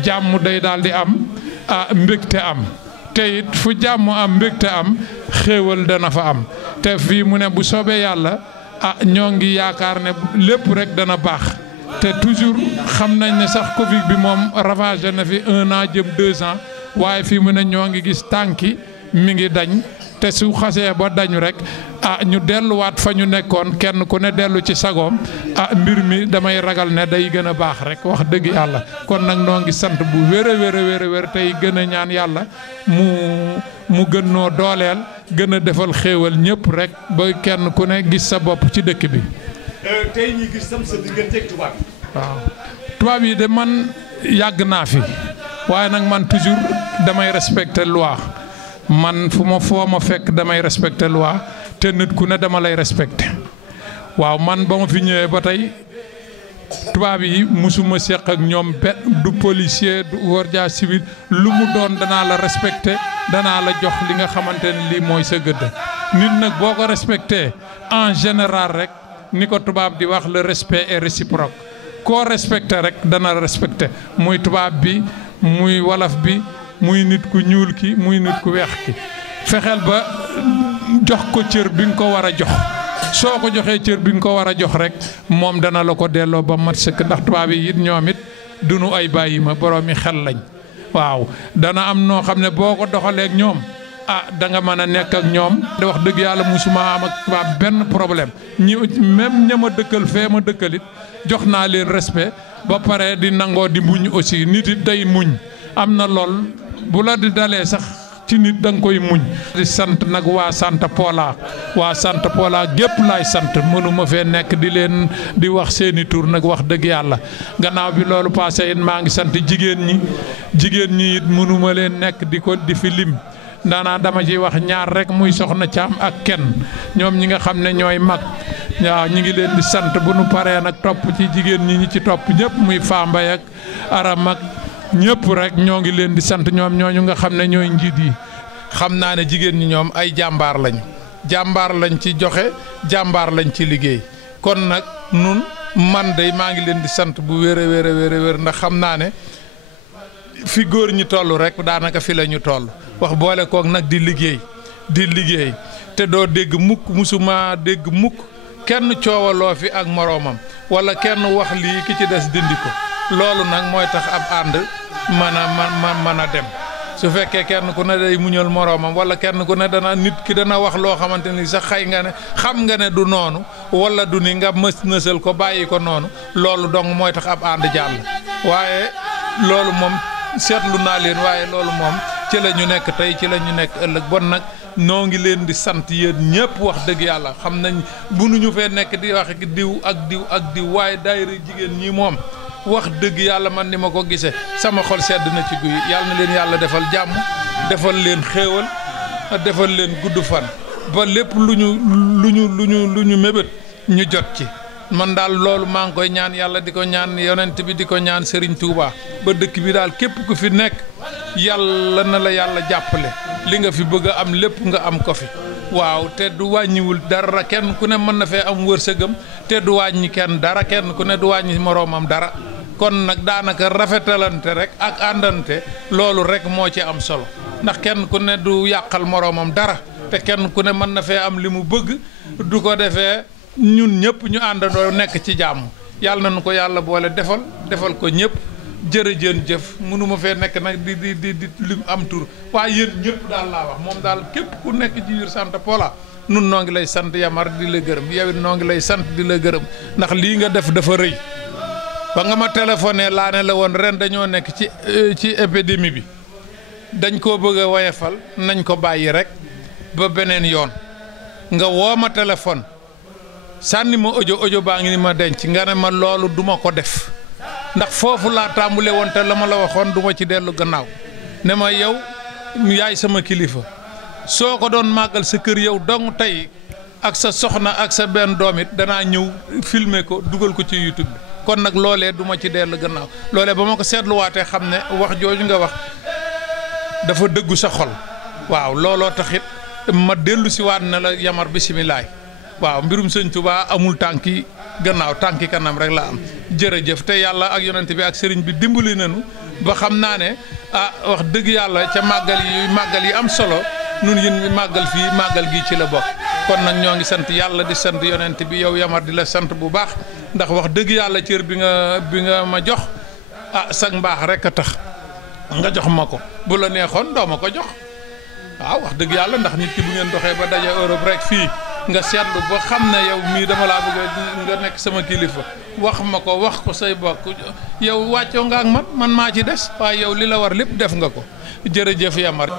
jàmm day daal di am mbégte am. te it fu jàmm am mbégte am xéewal dana fa am te fii mu ne bu soobee yàlla ñoo ngi yaakaar ne lépp rek dana baax te toujours xam nañ ne sax Covid bi moom ravagé na fi 1 an jëm 2 ans waaye fii mu ne ñoo ngi gis tànki mi ngi dañ te su xasee ba dañu rek ñu delluwaat fa ñu nekkoon kenn ku ne dellu ci sagoom mbir mi damay ragal ne day gën a baax rek wax dëgg yàlla kon nag noo ngi sant bu wér a wér tey gën a ñaan yàlla mu gën noo dooleel gën a defal xéewal ñëpp rek ba kenn ku ne gis sa bopp ci dëkk bi. tey ñi gis sam sa digganteeg tubaab yi. waaw tubaab yi de man yàgg naa fi waaye nag man toujours damay respecter loi. man foo ma fekk damay respecté loi te nit ku ne dama lay respecté waaw man ba ma fi ñëwee ba tey tubaab yi musuma seq ak ñoom du policier du warja civil lu mu doon danaa la respecté danaa la jox li nga xamante ne lii mooy sa gëdd nit nag boo ko respecté en général rek ni ko tubaab di wax le respect est réciproque koo respecté rek dana respecté muy tubaab bi muy wolof bi muy nit ku ñuul ki muy nit ku weex ki fexeel ba jox ko cër bi nga ko war a jox soo ko joxee cër bi nga ko war a jox rek moom dana la ko delloo ba mat sëkk ndax tubaab yi it ñoom it duñu ay bàyyi ma boroomi xel lañ waaw dana am noo xam ne boo ko doxalee ak ñoom da nga mën a nekk ak ñoom da wax dëgg yàlla musuma am ak tubaab benn problème ñi même ña ma dëkkal fee ma dëkkalit jox naa leen respect ba pare di nangoo di muñ aussi nit it day muñ am na lool bu la di dalee sax ci nit da nga koy muñ di sant nag waa Santa Pola gépp laay sant mënuma fee nekk di leen di wax seeni tur nag wax dëgg yàlla gannaaw bi loolu passé it maa ngi sant jigéen ñi it mënuma leen nekk di fi lim ndaanaa dama ciy wax ñaar rek muy soxna Caam ak kenn ñoom ñi nga xam ne ñooy mag waaw ñi ngi leen di sant bu nu paree nag topp ci jigéen ñi ci topp ñëpp muy Fambay ak Aram ak ñëpp rek ñoo ngi leen di sant ñoom ñooñu nga xam ne ñooy njiit yi. xam naa ne jigéen ñi ñoom ay jàmbaar lañ ci joxe jàmbaar lañ ci liggéey kon nag man day maa ngi leen di sant bu wér a wér ndax xam naa ne fi góor ñi toll rek daanaka fi la ñu toll wax boole kook nag di liggéey te doo dégg mukk musuma dégg mukk kenn coowaloo fi ak moroomam wala kenn wax lii ki ci des dindi ko loolu nag mooy tax ab ànd mën a dem su fekkee kenn ku ne day muñal moroomam wala kenn ku ne nit ki dana wax loo xamante ni sax xam nga ne du noonu wala du ni nga nësal ko bàyyi ko noonu loolu dong mooy tax ab ànd jàll waaye loolu moom seetlu naa leen waaye loolu moom ci la ñu nekk tey ci la ñu nekk ëllëg bon nag noo ngi leen di sant yéen ñëpp wax dëgg yàlla xam nañ bu nu ñu fee nekk di wax diw ak diw waaye daayira jigéen ñi moom wax dëgg yàlla man ni ma ko gisee sama xol sedd na ci guy yàlla na leen yàlla defal jàmm defal leen xéewal defal leen gudd fan ba lépp lu ñu mébét ñu jot ci. man daal loolu maa ngi koy ñaan yàlla di ko ñaan yonent bi di ko ñaan Serigne Touba ba dëkk bi daal képp ku fi nekk yàlla na la yàlla jàppale li nga fi bëgg a am lépp nga am ko fi waaw te du wàññiwul dara kenn ku ne mën na fee am wërsëgam te du wàññi kenn dara kenn ku ne du wàññi moroomam dara kon nag daanaka rafetalante rek ak àndante loolu rek moo ci am solo ndax kenn ku ne du yàqal moroomam dara te kenn ku ne mën na fee am li mu bëgg du ko defee ñun ñëpp ñu àndandoo nekk ci jàmm yàlla nañu ko yàlla boole defal ko ñëpp jërëjën jëf mënuma fee nekk nag di lim am tur waaye yéen ñëpp daal laa wax moom daal képp ku nekk ci biir Santa Pola nun noo ngi lay sant Yamar di la gërëm yow it noo ngi lay sant di la gërëm ndax lii nga def dafa rëy ba nga ma téléphoné laa ne la woon ren dañoo nekk ci épidémie bi dañ koo bëgg a woyefal nañ ko bàyyi rek ba beneen yoon nga woo ma téléphone sànni ma audio baa ngi ni ma denc nga ne ma loolu duma ko def ndax foofu laa tàmbule woon te la ma la waxoon duma ci dellu gannaaw ne ma yow yaay sama kilifa soo ko doon màggal sa kër yow dong tey ak sa soxna ak sa benn doom it danaa ñëw filmer ko dugal ko ci YouTube bi kon nag loolee duma ci dellu gannaaw loolee ba ma ko seetluwaatee xam ne wax jooju nga wax dafa dëggu sa xol waaw looloo taxit ma dellu si waat na la Yamar bisimilaay waaw mbirum sëñ Touba amul tànki gannaaw tànki kanam rek la am jërëjëf te yàlla ak yonent bi ak sëriñ bi dimbali nañu ba xam naa ne wax dëgg yàlla ca màggal yi am solo nun yéen màggal fii màggal gi ci la bokk kon nag ñoo ngi sant yàlla di sant yonent bi yow Yamar di la sant bu baax ndax wax dëgg yàlla cër bi nga ma jox sag mbaax rek a tax nga jox ma ko bu la neexoon doo ma ko jox waaw wax dëgg yàlla ndax nit ki bu ngeen doxee ba daje Europe rek fii nga seetlu ba xam ne yow mii dama laa bëgg nga nekk sama kilifa wax ma ko wax ko say bokk yow wàccoo nga ak man maa ci des waaye yow li la war lépp def nga ko jërëjëf Yamar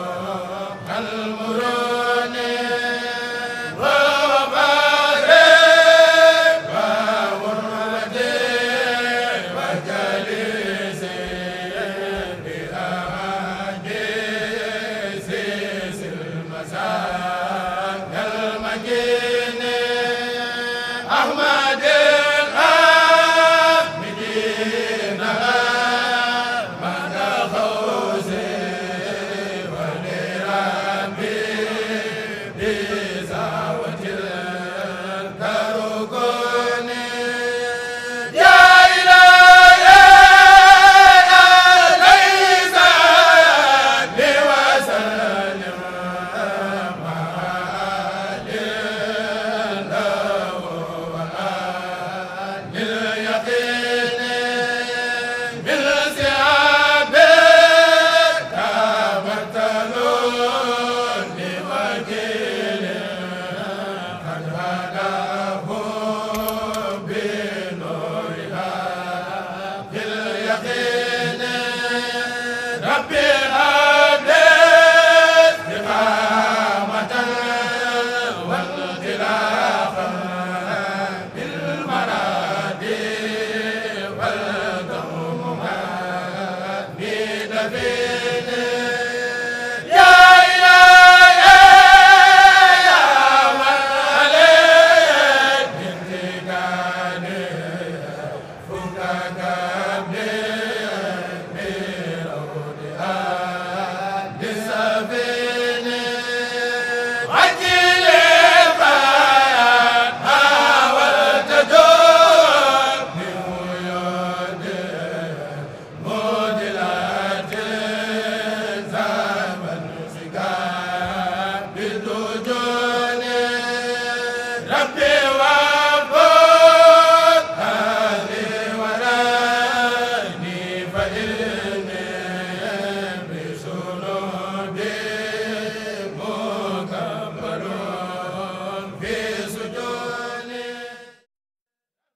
David